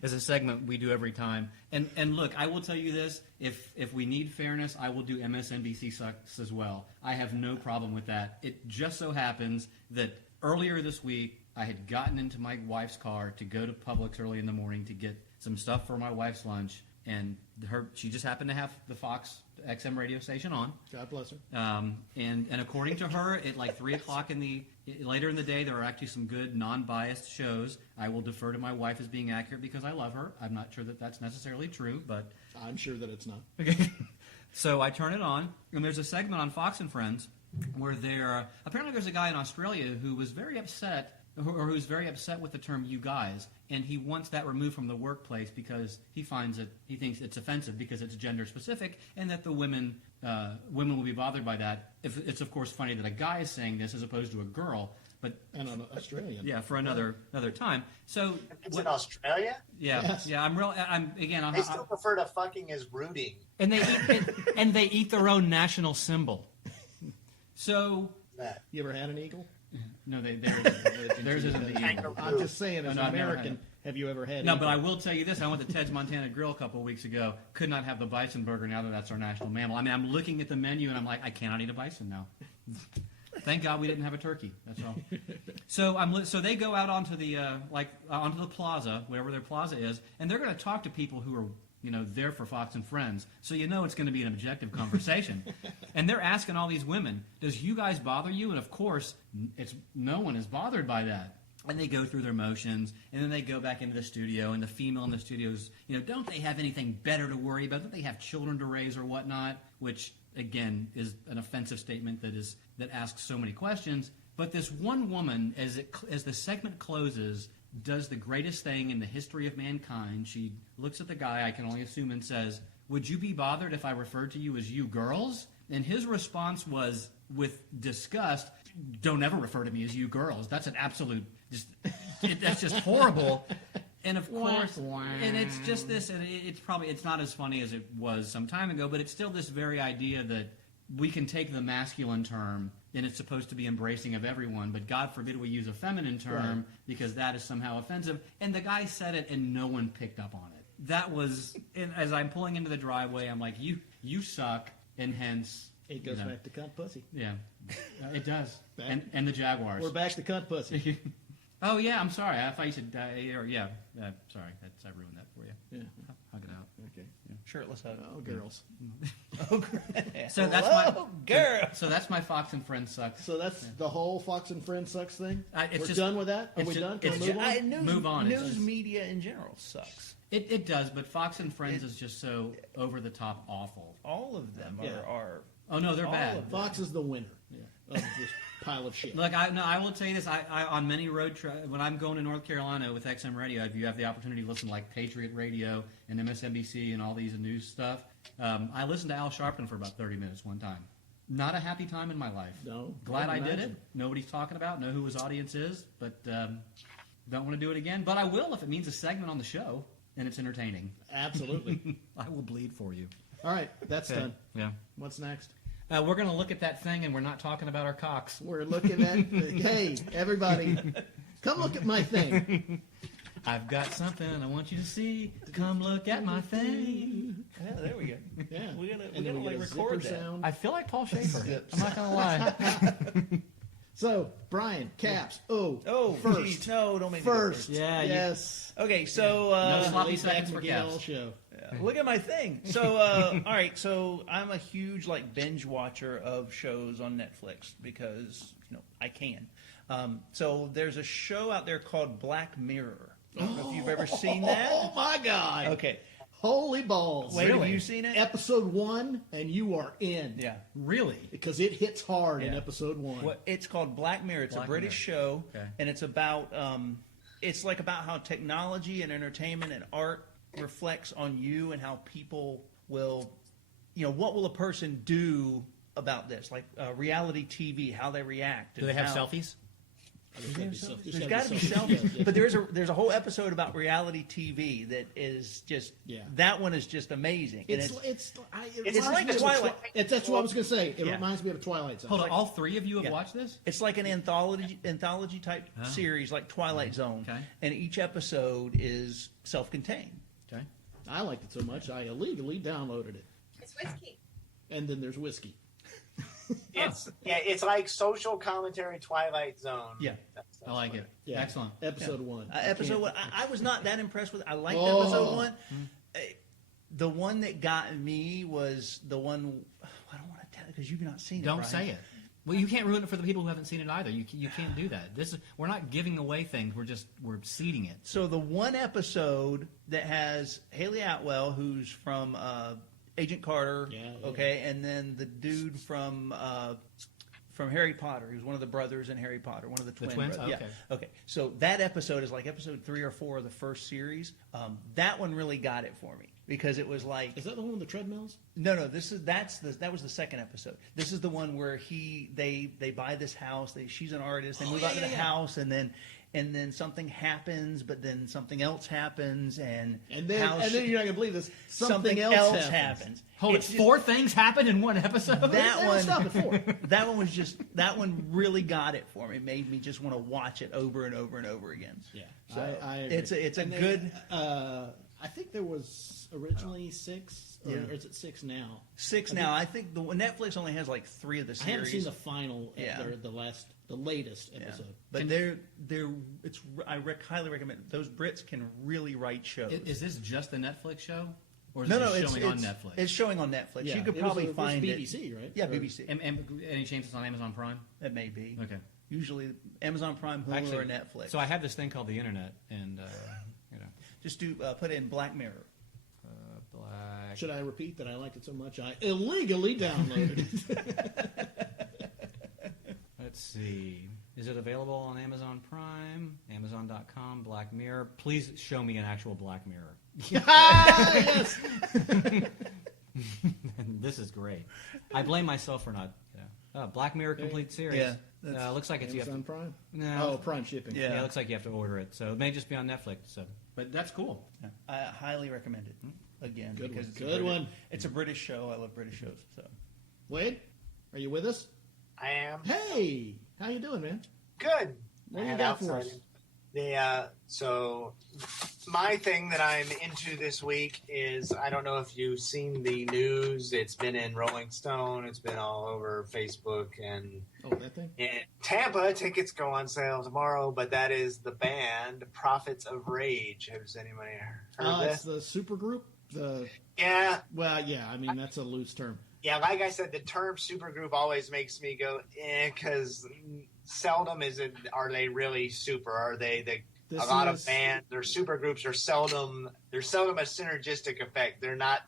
as a segment we do every time. And look, I will tell you this: if we need fairness, I will do MSNBC sucks as well. I have no problem with that. It just so happens that earlier this week I had gotten into my wife's car to go to Publix early in the morning to get some stuff for my wife's lunch, and she just happened to have the Fox XM radio station on. God bless her. And according to her, at like 3 o'clock later in the day, there are actually some good non-biased shows. I will defer to my wife as being accurate because I love her. I'm not sure that that's necessarily true, but I'm sure that it's not. okay. So I turn it on, and there's a segment on Fox and Friends where apparently there's a guy in Australia who was very upset, or who's very upset with the term "you guys," and he wants that removed from the workplace because he thinks it's offensive because it's gender specific, and that the women will be bothered by that. It's of course funny that a guy is saying this as opposed to a girl, but And an Australian. yeah, for another time. So It's in Australia? yeah, Yes. yeah. I'm They still refer to fucking as rooting. and they eat their own national symbol. So That. You ever had an eagle? no, theirs isn't the eagle. Kangaroo. I'm just saying, as no, an I've never had American, have you ever had No, eagle? but I will tell you this. I went to Ted's Montana Grill a couple of weeks ago. Could not have the bison burger now that that's our national mammal. I mean, I'm looking at the menu and I'm like, I cannot eat a bison now. Thank God we didn't have a turkey. That's all. So they go out onto the onto the plaza, wherever their plaza is, and they're going to talk to people who are there for Fox and Friends. So it's going to be an objective conversation. And they're asking all these women, does you guys bother you? And of course, no one is bothered by that. And they go through their motions, and then they go back into the studio, and the female in the studio is, don't they have anything better to worry about? Don't they have children to raise or whatnot? Which, again, is an offensive statement that asks so many questions. But this one woman, as the segment closes, does the greatest thing in the history of mankind. She looks at the guy, I can only assume, and says, would you be bothered if I referred to you as you girls? And his response was, with disgust, don't ever refer to me as you girls. That's an absolute, that's just horrible. And of course, and it's just this, and it's not as funny as it was some time ago, but it's still this very idea that we can take the masculine term and it's supposed to be embracing of everyone, but God forbid we use a feminine term because that is somehow offensive. And the guy said it and no one picked up on it. That was, and as I'm pulling into the driveway, I'm like, you suck, and hence... It goes back to cunt pussy. Yeah, it does. And the Jaguars. We're back to cunt pussy. Oh, yeah, I'm sorry. I thought you said, sorry. I ruined that for you. Yeah. Hug it out. Okay. Yeah. shirtless hug. Oh, girls. Oh, So that's hello, girl. So that's my Fox and Friends sucks. So that's the whole Fox and Friends sucks thing? It's We're just- done with that? Are it's we just- done? Can it's we move ju- on? News, Move on. It's News just- media in general sucks. It does, but Fox and Friends is just so over the top awful. All of them Yeah. are. Oh no, they're All bad. of them. Fox is the winner of this pile of shit. Look, I will tell you this. I on many road when I'm going to North Carolina with XM Radio, if you have the opportunity to listen to like Patriot Radio and MSNBC and all these news stuff, I listened to Al Sharpton for about 30 minutes one time. Not a happy time in my life. No, Glad I can't did it. imagine. Nobody's talking about. Know who his audience is, but don't want to do it again. But I will if it means a segment on the show and it's entertaining. Absolutely. I will bleed for you. All right, that's done. Yeah. What's next? We're going to look at that thing, and we're not talking about our cocks. We're looking at, hey, everybody, come look at my thing. I've got something I want you to see. Come look at my thing. Yeah, there we go. Yeah. We gotta And then we like get a record zipper that. sound. I feel like Paul Schaefer. I'm not going to lie. So, Brian, Caps, Oh, first. geez, no, don't make me go First. Yeah, you- Yes. Okay, so No sloppy Laid back seconds for Miguel Caps. show. look at my thing. So, all right, so I'm a huge like binge watcher of shows on Netflix because I can. So there's a show out there called Black Mirror. I don't know if you've ever seen that. Oh, my God. Okay, Holy balls. wait, have Really? you seen it? Episode 1, and you are in. Yeah. Really? Because it hits hard in Yeah. episode 1. Well, it's called Black Mirror. It's Black a British Mirror. show, Okay. and it's about it's like about how technology and entertainment and art reflects on you and how people will, what will a person do about this, like reality TV, how they react. Do and they have how- selfies? There's got to be selfies, but there's a whole episode about reality TV that is just that one is just amazing. And It's It's like reminds me of Twilight. That's what I was going to say. It Yeah. reminds me of a Twilight Zone. Hold on, all three of you have Yeah. watched this? It's like an anthology type series, like Twilight Zone, Okay. and each episode is self-contained. Okay. I liked it so much, I illegally downloaded it. It's whiskey. And then there's whiskey. It's like social commentary Twilight Zone. Yeah. That's I like it. Yeah. Excellent. Episode 1. Episode one, I was not that impressed with it. I liked Oh. episode one. The one that got me was the one. I don't want to tell it because you've not seen it. Don't Brian. say it. Well, you can't ruin it for the people who haven't seen it either. You can't do that. We're not giving away things. We're seeding it. So the one episode that has Haley Atwell, who's from Agent Carter, Yeah. okay, and then the dude from Harry Potter, who's one of the brothers in Harry Potter, one of the twins. twins? brothers. Okay. Yeah. Okay. So that episode is like episode 3 or 4 of the first series. That one really got it for me because it was like Is that the one with the treadmills? no. That was the second episode. This is the one where they buy this house. She's an artist. They move out to the house, and then something happens, but then something else happens, and And then how you're not going to believe this. something else happens. Hold it. It's just- 4 things happened in one episode? That They don't stop one, at 4. that one really got it for me. It made me just want to watch it over and over and over again. Yeah. So I agree. it's a And good I think there was originally 6, or is it 6 now? 6 now. I think Netflix only has like 3 of the I series. haven't seen the final, Yeah. the latest Yeah. episode. But highly recommend it. Those Brits can really write shows. Is this just a Netflix show? Or is no, it it's showing on Netflix? It's showing on Netflix. Yeah, You could it probably was find BBC, it. right? Yeah, Or- BBC. and any chance it's on Amazon Prime? It may be. Okay. Usually Amazon Prime, Hulu, or Netflix. So I have this thing called the internet, and just put in Black Mirror. black. Should I repeat that I liked it so much I illegally downloaded it? Let's see. Is it available on Amazon Prime? Amazon.com, Black Mirror. Please show me an actual Black Mirror. Yes. This is great. I blame myself for not. Black Mirror complete series. Yeah, looks like it's Amazon Prime? No. Oh, Prime shipping. Yeah. Yeah, it looks like you have to order it. So it may just be on Netflix. So, but that's cool. I highly recommend it. Again, Good because one. it's a Good British- one. It's a British show. I love British shows. So Wade, are you with us? I am Hey, how you doing, man? good. What I do you had got for outside- us? So my thing that I'm into this week is, I don't know if you've seen the news. It's been in Rolling Stone. It's been all over Facebook, and Oh, that thing? in Tampa, tickets go on sale tomorrow. But that is the band Prophets of Rage. Has anybody heard It's this? the super group. Yeah. Well, yeah. I mean, that's a loose term. Yeah, like I said, the term supergroup always makes me go, because seldom are they really super? Are they a lot of bands or supergroups are seldom, there's seldom a synergistic effect. They're not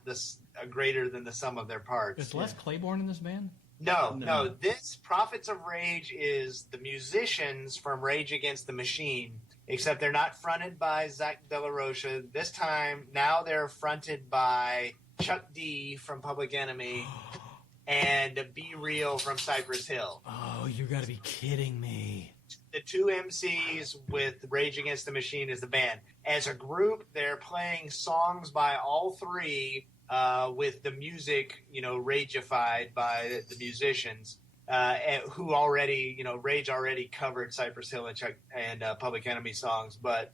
greater than the sum of their parts. Is Les Claiborne in this band? No. This Prophets of Rage is the musicians from Rage Against the Machine, except they're not fronted by Zach De La Rocha. This time, now they're fronted by Chuck D from Public Enemy and Be Real from Cypress Hill. Oh, you got to be kidding me. The two MCs with Rage Against the Machine is the band. As a group, they're playing songs by all three with the music, ragified by the musicians who already, Rage already covered Cypress Hill and Public Enemy songs, but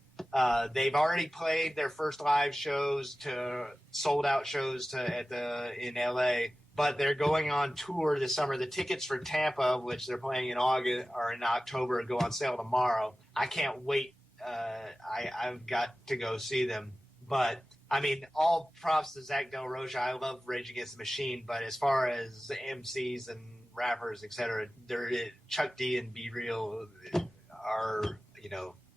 they've already played their first live shows to sold out shows in LA, but they're going on tour this summer. The tickets for Tampa, which they're playing in August or in October, go on sale tomorrow. I can't wait. I've got to go see them. But I mean, all props to Zach De La Rocha. I love Rage Against the Machine, but as far as MCs and rappers, etc., Chuck D and Be Real are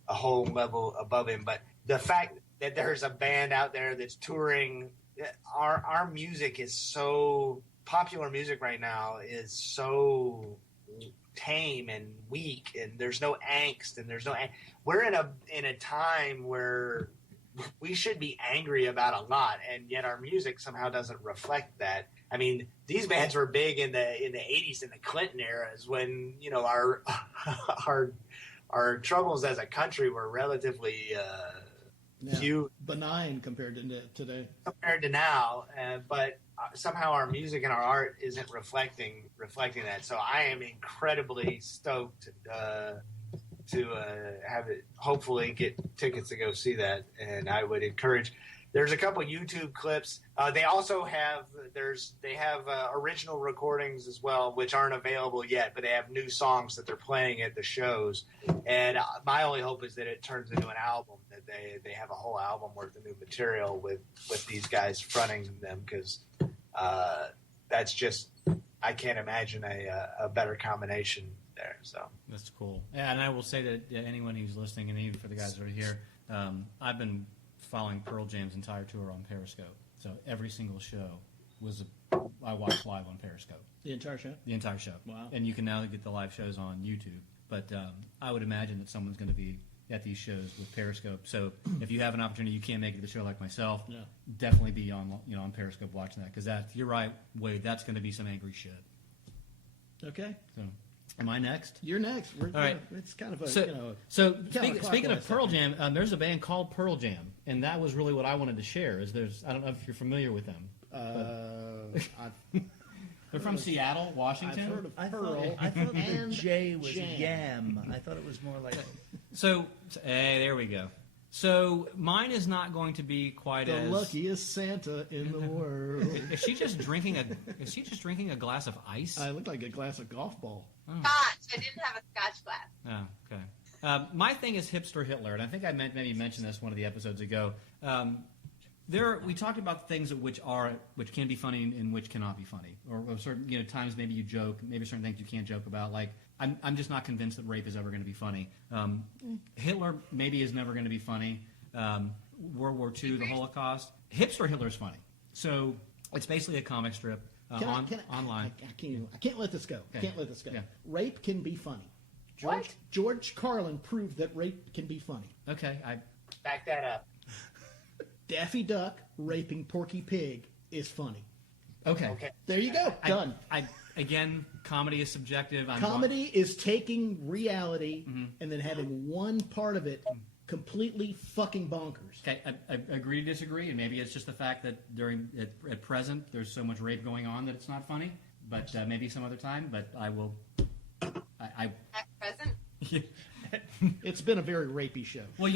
a whole level above him. But the fact that there's a band out there that's touring, our music is so popular. Music right now is so tame and weak, and there's no angst, and we're in a time where we should be angry about a lot, and yet our music somehow doesn't reflect that. I mean, these bands were big in the 80s and the Clinton eras when our troubles as a country were relatively few, benign compared to today. Compared to now, but somehow our music and our art isn't reflecting that. So I am incredibly stoked to have it, hopefully get tickets to go see that. And I would encourage, there's a couple YouTube clips. They also have, original recordings as well, which aren't available yet, but they have new songs that they're playing at the shows. And my only hope is that it turns into an album, that they have a whole album worth of new material with these guys fronting them, because that's just, I can't imagine a better combination there. So that's cool. Yeah, and I will say that anyone who's listening, and even for the guys that are here, I've been following Pearl Jam's entire tour on Periscope. So every single show I watched live on Periscope. The entire show? The entire show. Wow. And you can now get the live shows on YouTube. But I would imagine that someone's going to be at these shows with Periscope. So if you have an opportunity, you can't make it to the show like myself, definitely be on Periscope watching that, because you're right, Wade, that's going to be some angry shit. Okay. So, am I next? You're next. All right. It's kind of a, So speaking of Pearl Jam, there's a band called Pearl Jam, and that was really what I wanted to share. I don't know if you're familiar with them. They're from Seattle, Washington. I've heard of I Pearl. thought the J was Jam. yam. I thought it was more like... So, hey, there we go. So mine is not going to be quite the as luckiest Santa in the world. Is she just drinking a glass of ice? I look like a glass of golf ball. Scotch. I didn't have a scotch glass. Oh, okay. My thing is hipster Hitler, and I think I maybe mentioned this one of the episodes ago. We talked about things which can be funny and which cannot be funny, or certain times maybe you joke, maybe certain things you can't joke about. Like I'm just not convinced that rape is ever going to be funny. Hitler maybe is never going to be funny. World War II, the Holocaust. Hipster Hitler is funny. So it's basically a comic strip online. I can't let this go. Okay. Can't let this go. Yeah. Rape can be funny. What? George Carlin proved that rape can be funny. Okay, back that up. Daffy Duck raping Porky Pig is funny. Okay. There you go. Done. Again, comedy is subjective. Comedy is taking reality and then having one part of it completely fucking bonkers. Okay, I agree to disagree, and maybe it's just the fact that at present there's so much rape going on that it's not funny. But maybe some other time. But I will. At present? It's been a very rapey show. Well,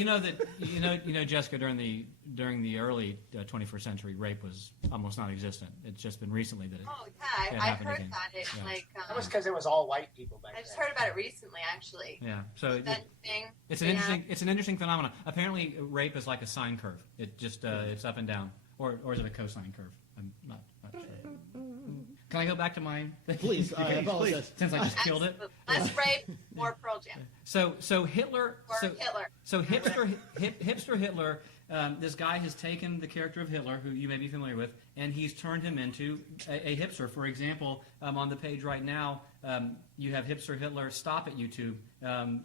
Jessica, during the early 21st century, rape was almost non-existent. It's just been recently that it. Oh yeah, I've heard again. about it. Yeah. That was because it was all white people back I just then. heard about it recently, actually. Yeah, so it's an interesting phenomenon. Apparently, rape is like a sine curve. It just it's up and down. or is it a cosine curve? I'm not sure. Can I go back to mine? Please, I apologize. Since I just killed it. Less rape, more Pearl Jam. So Hitler. Or Hitler. So hipster Hitler. This guy has taken the character of Hitler, who you may be familiar with, and he's turned him into a hipster. For example, on the page right now, you have hipster Hitler. Stop at YouTube.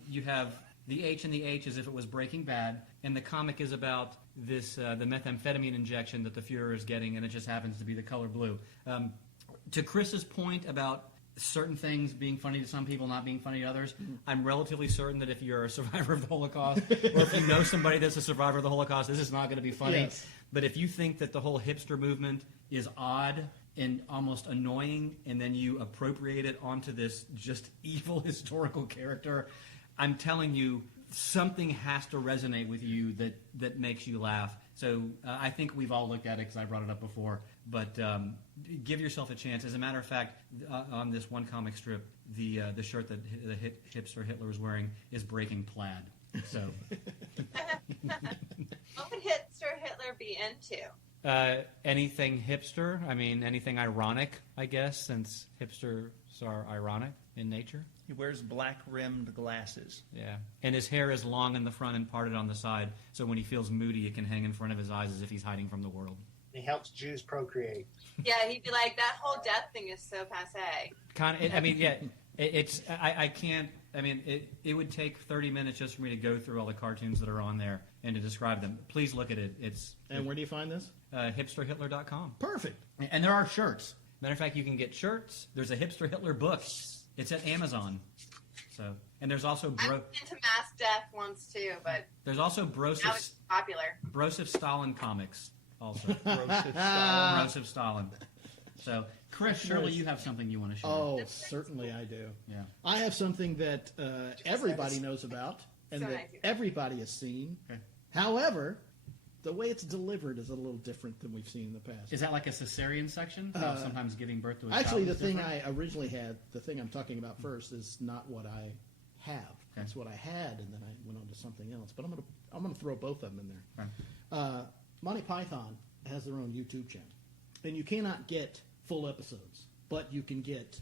You have the H and the H as if it was Breaking Bad, and the comic is about this the methamphetamine injection that the Fuhrer is getting, and it just happens to be the color blue. To Chris's point about certain things being funny to some people, not being funny to others, I'm relatively certain that if you're a survivor of the Holocaust, or if you know somebody that's a survivor of the Holocaust, this is not going to be funny. Yes. But if you think that the whole hipster movement is odd and almost annoying, and then you appropriate it onto this just evil historical character, I'm telling you, something has to resonate with you that makes you laugh. So I think we've all looked at it because I brought it up before. But give yourself a chance. As a matter of fact, on this one comic strip, the shirt that the hipster Hitler was wearing is breaking plaid. So What would hipster Hitler be into? anything hipster. I mean, anything ironic, I guess, since hipsters are ironic in nature. He wears black-rimmed glasses. Yeah. And his hair is long in the front and parted on the side, so when he feels moody, it can hang in front of his eyes as if he's hiding from the world. He helps Jews procreate. Yeah, he'd be like, that whole death thing is so passe. Kind of. I mean, yeah. It's. I can't. I mean, it would take 30 minutes just for me to go through all the cartoons that are on there and to describe them. Please look at it. And where do you find this? Hipsterhitler.com. Perfect. And there are shirts. Matter of fact, you can get shirts. There's a Hipster Hitler book. It's at Amazon. So, and there's also I went into Mass Death once too, but there's also now it's popular. Broseph Stalin comics also. Roasted Broseph Stalin. So, Chris, surely you have something you want to share. Oh, certainly I do. Yeah. I have something that everybody knows about and So that nice. everybody has seen. Okay. However, the way it's delivered is a little different than we've seen in the past. Is that like a cesarean section? How sometimes giving birth to a Actually, child the is thing different? I originally had, the thing I'm talking about first, is not what I have. That's what I had, and then I went on to something else. But I'm gonna throw both of them in there. Right. Monty Python has their own YouTube channel, and you cannot get full episodes, but you can get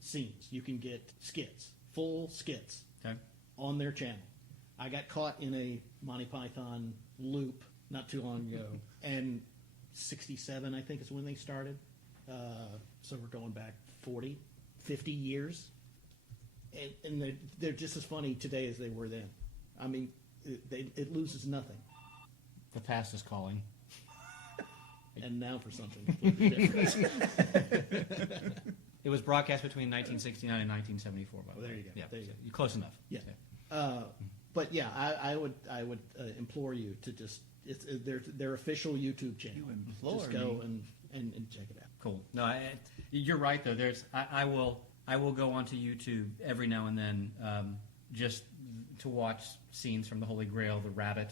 scenes. You can get skits, full skits Okay. on their channel. I got caught in a Monty Python loop not too long ago, and 67, I think, is when they started. So we're going back 40, 50 years. And they're just as funny today as they were then. I mean, it loses nothing. The past is calling. And now for something completely different. It was broadcast between 1969 and 1974. By the way. There you go. Yeah. There you go. You're close enough. Yeah. But yeah, I would implore you to just it's their official YouTube channel. You implore just go me. and check it out. Cool. No, you're right though. I will go onto YouTube every now and then just to watch scenes from the Holy Grail. The rabbit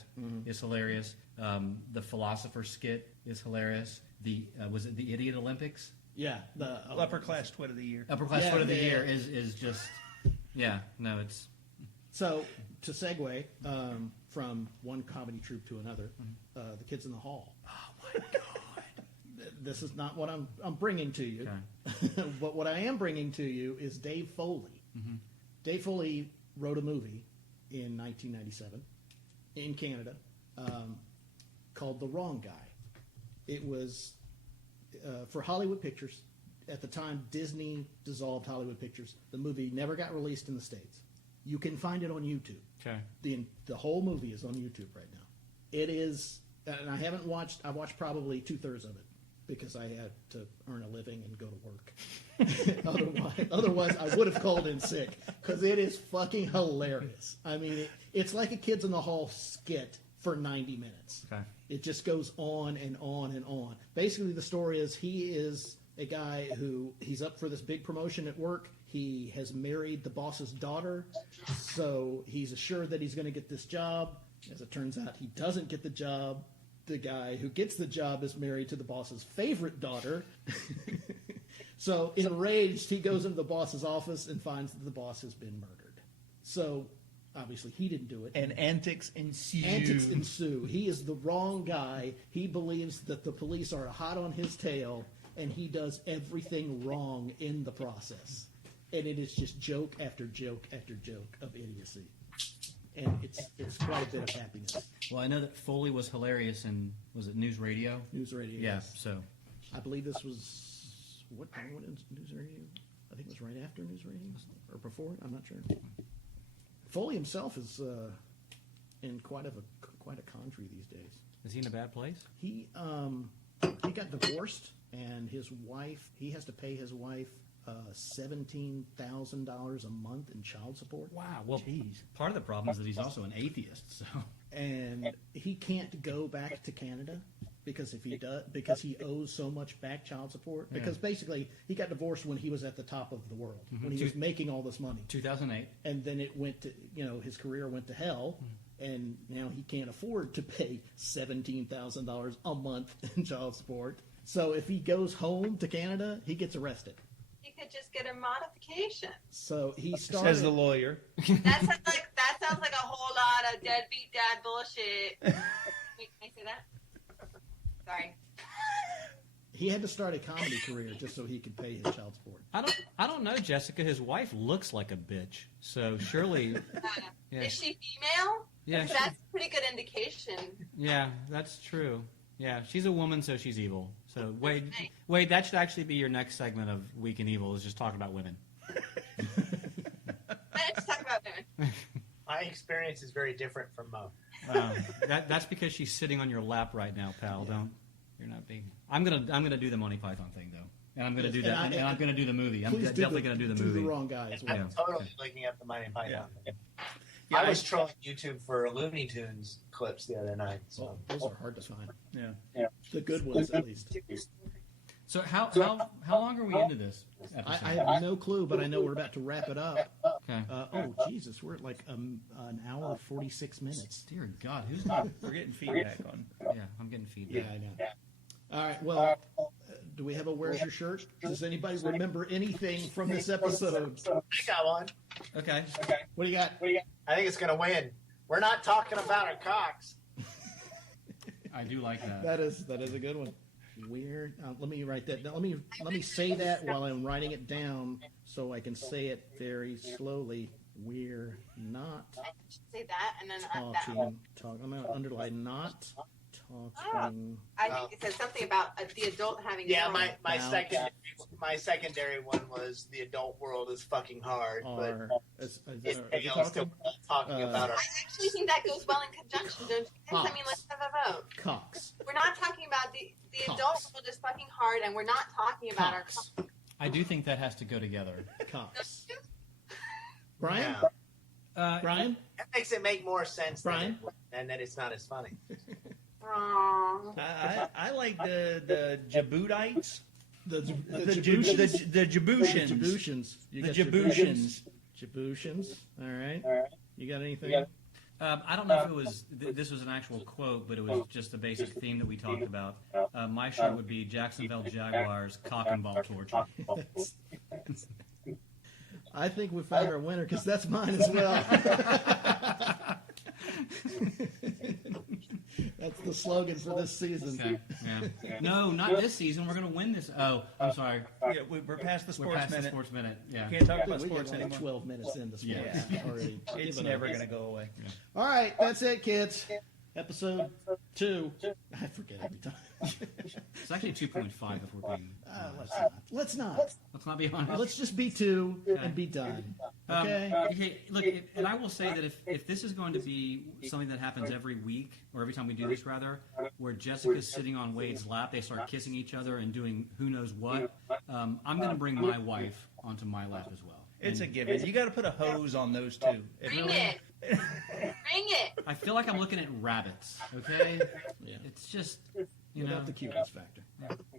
is hilarious. The philosopher skit is hilarious. Was it the Idiot Olympics? Yeah, the Upper class twit of the year. Upper class Yeah, foot of the yeah, year yeah. is just it's So to segue from one comedy troupe to another, the Kids in the Hall. Oh my God! This is not what I'm bringing to you, okay. but what I am bringing to you is Dave Foley. Dave Foley wrote a movie in 1997 in Canada called The Wrong Guy. It was for Hollywood Pictures. At the time, Disney dissolved Hollywood Pictures. The movie never got released in the States. You can find it on YouTube. okay. The whole movie is on YouTube right now. It is, and I haven't watched. I watched probably 2/3 of it because I had to earn a living and go to work. otherwise, I would have called in sick because it is fucking hilarious. I mean, it's like a Kids in the Hall skit for 90 minutes. Okay. It just goes on and on and on. Basically, the story is he is a guy who he's up for this big promotion at work. He has married the boss's daughter, so he's assured that he's going to get this job. As it turns out, he doesn't get the job. The guy who gets the job is married to the boss's favorite daughter. So, enraged, he goes into the boss's office and finds that the boss has been murdered. So, obviously he didn't do it. And antics ensue. Antics ensue. He is the wrong guy. He believes that the police are hot on his tail, and he does everything wrong in the process. And it is just joke after joke after joke of idiocy. And it's quite a bit of happiness. Well, I know that Foley was hilarious in, was it News Radio? News Radio. Yeah, Yes. so. I believe this was what is News Radio? I think it was right after News Radio or before. I'm not sure. Foley himself is in quite a country these days. Is he in a bad place? He got divorced, and his wife. He has to pay his wife $17,000 a month in child support. Wow. Well, Jeez. part of the problem is that he's also an atheist. So. And he can't go back to Canada because if he does, because he owes so much back child support. Yeah. Because basically, he got divorced when he was at the top of the world, when he was making all this money. 2008. And then it went to, his career went to hell, and now he can't afford to pay $17,000 a month in child support. So if he goes home to Canada, he gets arrested. You could just get a modification. So he started. Says the lawyer. That sounds like a whole lot of deadbeat dad bullshit. Wait, can I say that? Sorry. He had to start a comedy career just so he could pay his child support. I don't know, Jessica. His wife looks like a bitch, so surely. Yeah. Is she female? Yeah, That's a pretty good indication. Yeah, that's true. Yeah, she's a woman, so she's evil. So Wade, that should actually be your next segment of Week in Evil, is just talking about women. Let's talk about women. My experience is very different from Mo. That's because she's sitting on your lap right now, pal. Yeah. You're not being. I'm gonna do the Monty Python thing though, and I'm gonna do that, and and I'm gonna do the movie. I'm Please definitely gonna do the movie. the wrong guy as well. I'm totally looking up the Monty Python. Yeah. I was trolling YouTube for Looney Tunes clips the other night. So. Well, those are hard to find. Yeah. The good ones, at least. So how long are we into this episode? I have no clue, but I know we're about to wrap it up. Okay. Oh, Jesus, we're at like an hour 46 minutes. Dear God, who's? We're getting feedback on. Yeah, I'm getting feedback. Yeah, I know. All right, well, do we have a Where's Your Shirt? Does anybody remember anything from this episode? I got one. Okay. What do you got? I think it's going to win. We're not talking about our cocks. I do like that. That is a good one. Weird. Let me write that down. Let me say that while I'm writing it down so I can say it very slowly. We're not Say that and then that. talking. I'm going to underline not talking. I think it says something about the adult having. Yeah, fun. my secondary one was the adult world is fucking hard, Or but are you Danielle is still talking about our I actually think that goes well in conjunction, don't you guys? I mean, let's have a vote. cocks? We're not talking about the adult world is fucking hard, and we're not talking about our Cocks. I do think that has to go together. Cocks. Brian? Yeah. Brian? That makes it make more sense Brian? and that it's not as funny. Aww. I like the Jaboutites. The Jaboutians. The Jaboutians. You The got Jaboutians. Jaboutians. All right. You got anything? I don't know if it was this was an actual quote, but it was just a basic theme that we talked about. My shirt would be Jacksonville Jaguars cock and ball torture. I think we found our winner because that's mine as well. That's the slogan for this season. Okay. Yeah. No, not this season. We're gonna win this. Oh, I'm sorry. Yeah, we're past the We're sports past the minute. sports minute. Yeah. Can't talk about We sports got like anymore. 12 minutes in this morning Yeah. already. It's Give it never up. going to go away. All right, that's it, kids. Episode 2. I forget every time. It's actually 2.5 if we're being. Let's not. Let's not be honest. Let's just be 2 and be done. Okay? Okay, look, and I will say that if this is going to be something that happens every week, or every time we do this, rather, where Jessica's sitting on Wade's lap, they start kissing each other and doing who knows what, I'm going to bring my wife onto my lap as well. It's a given. You got to put a hose on those two. Bring it. Bring it. I feel like I'm looking at rabbits, okay? Yeah. It's just, you know, Without the cuteness factor.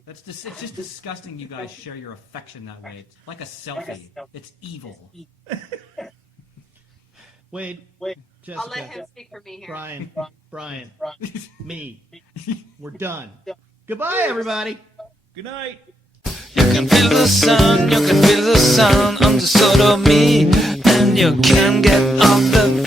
it's just disgusting you guys share your affection that way. It's like a selfie. It's evil. Wade, Jessica, I'll let him speak for me here. Brian, me. We're done. Goodbye, everybody. Good night. You can feel the sun, you can feel the sun under sort of me, and you can get off the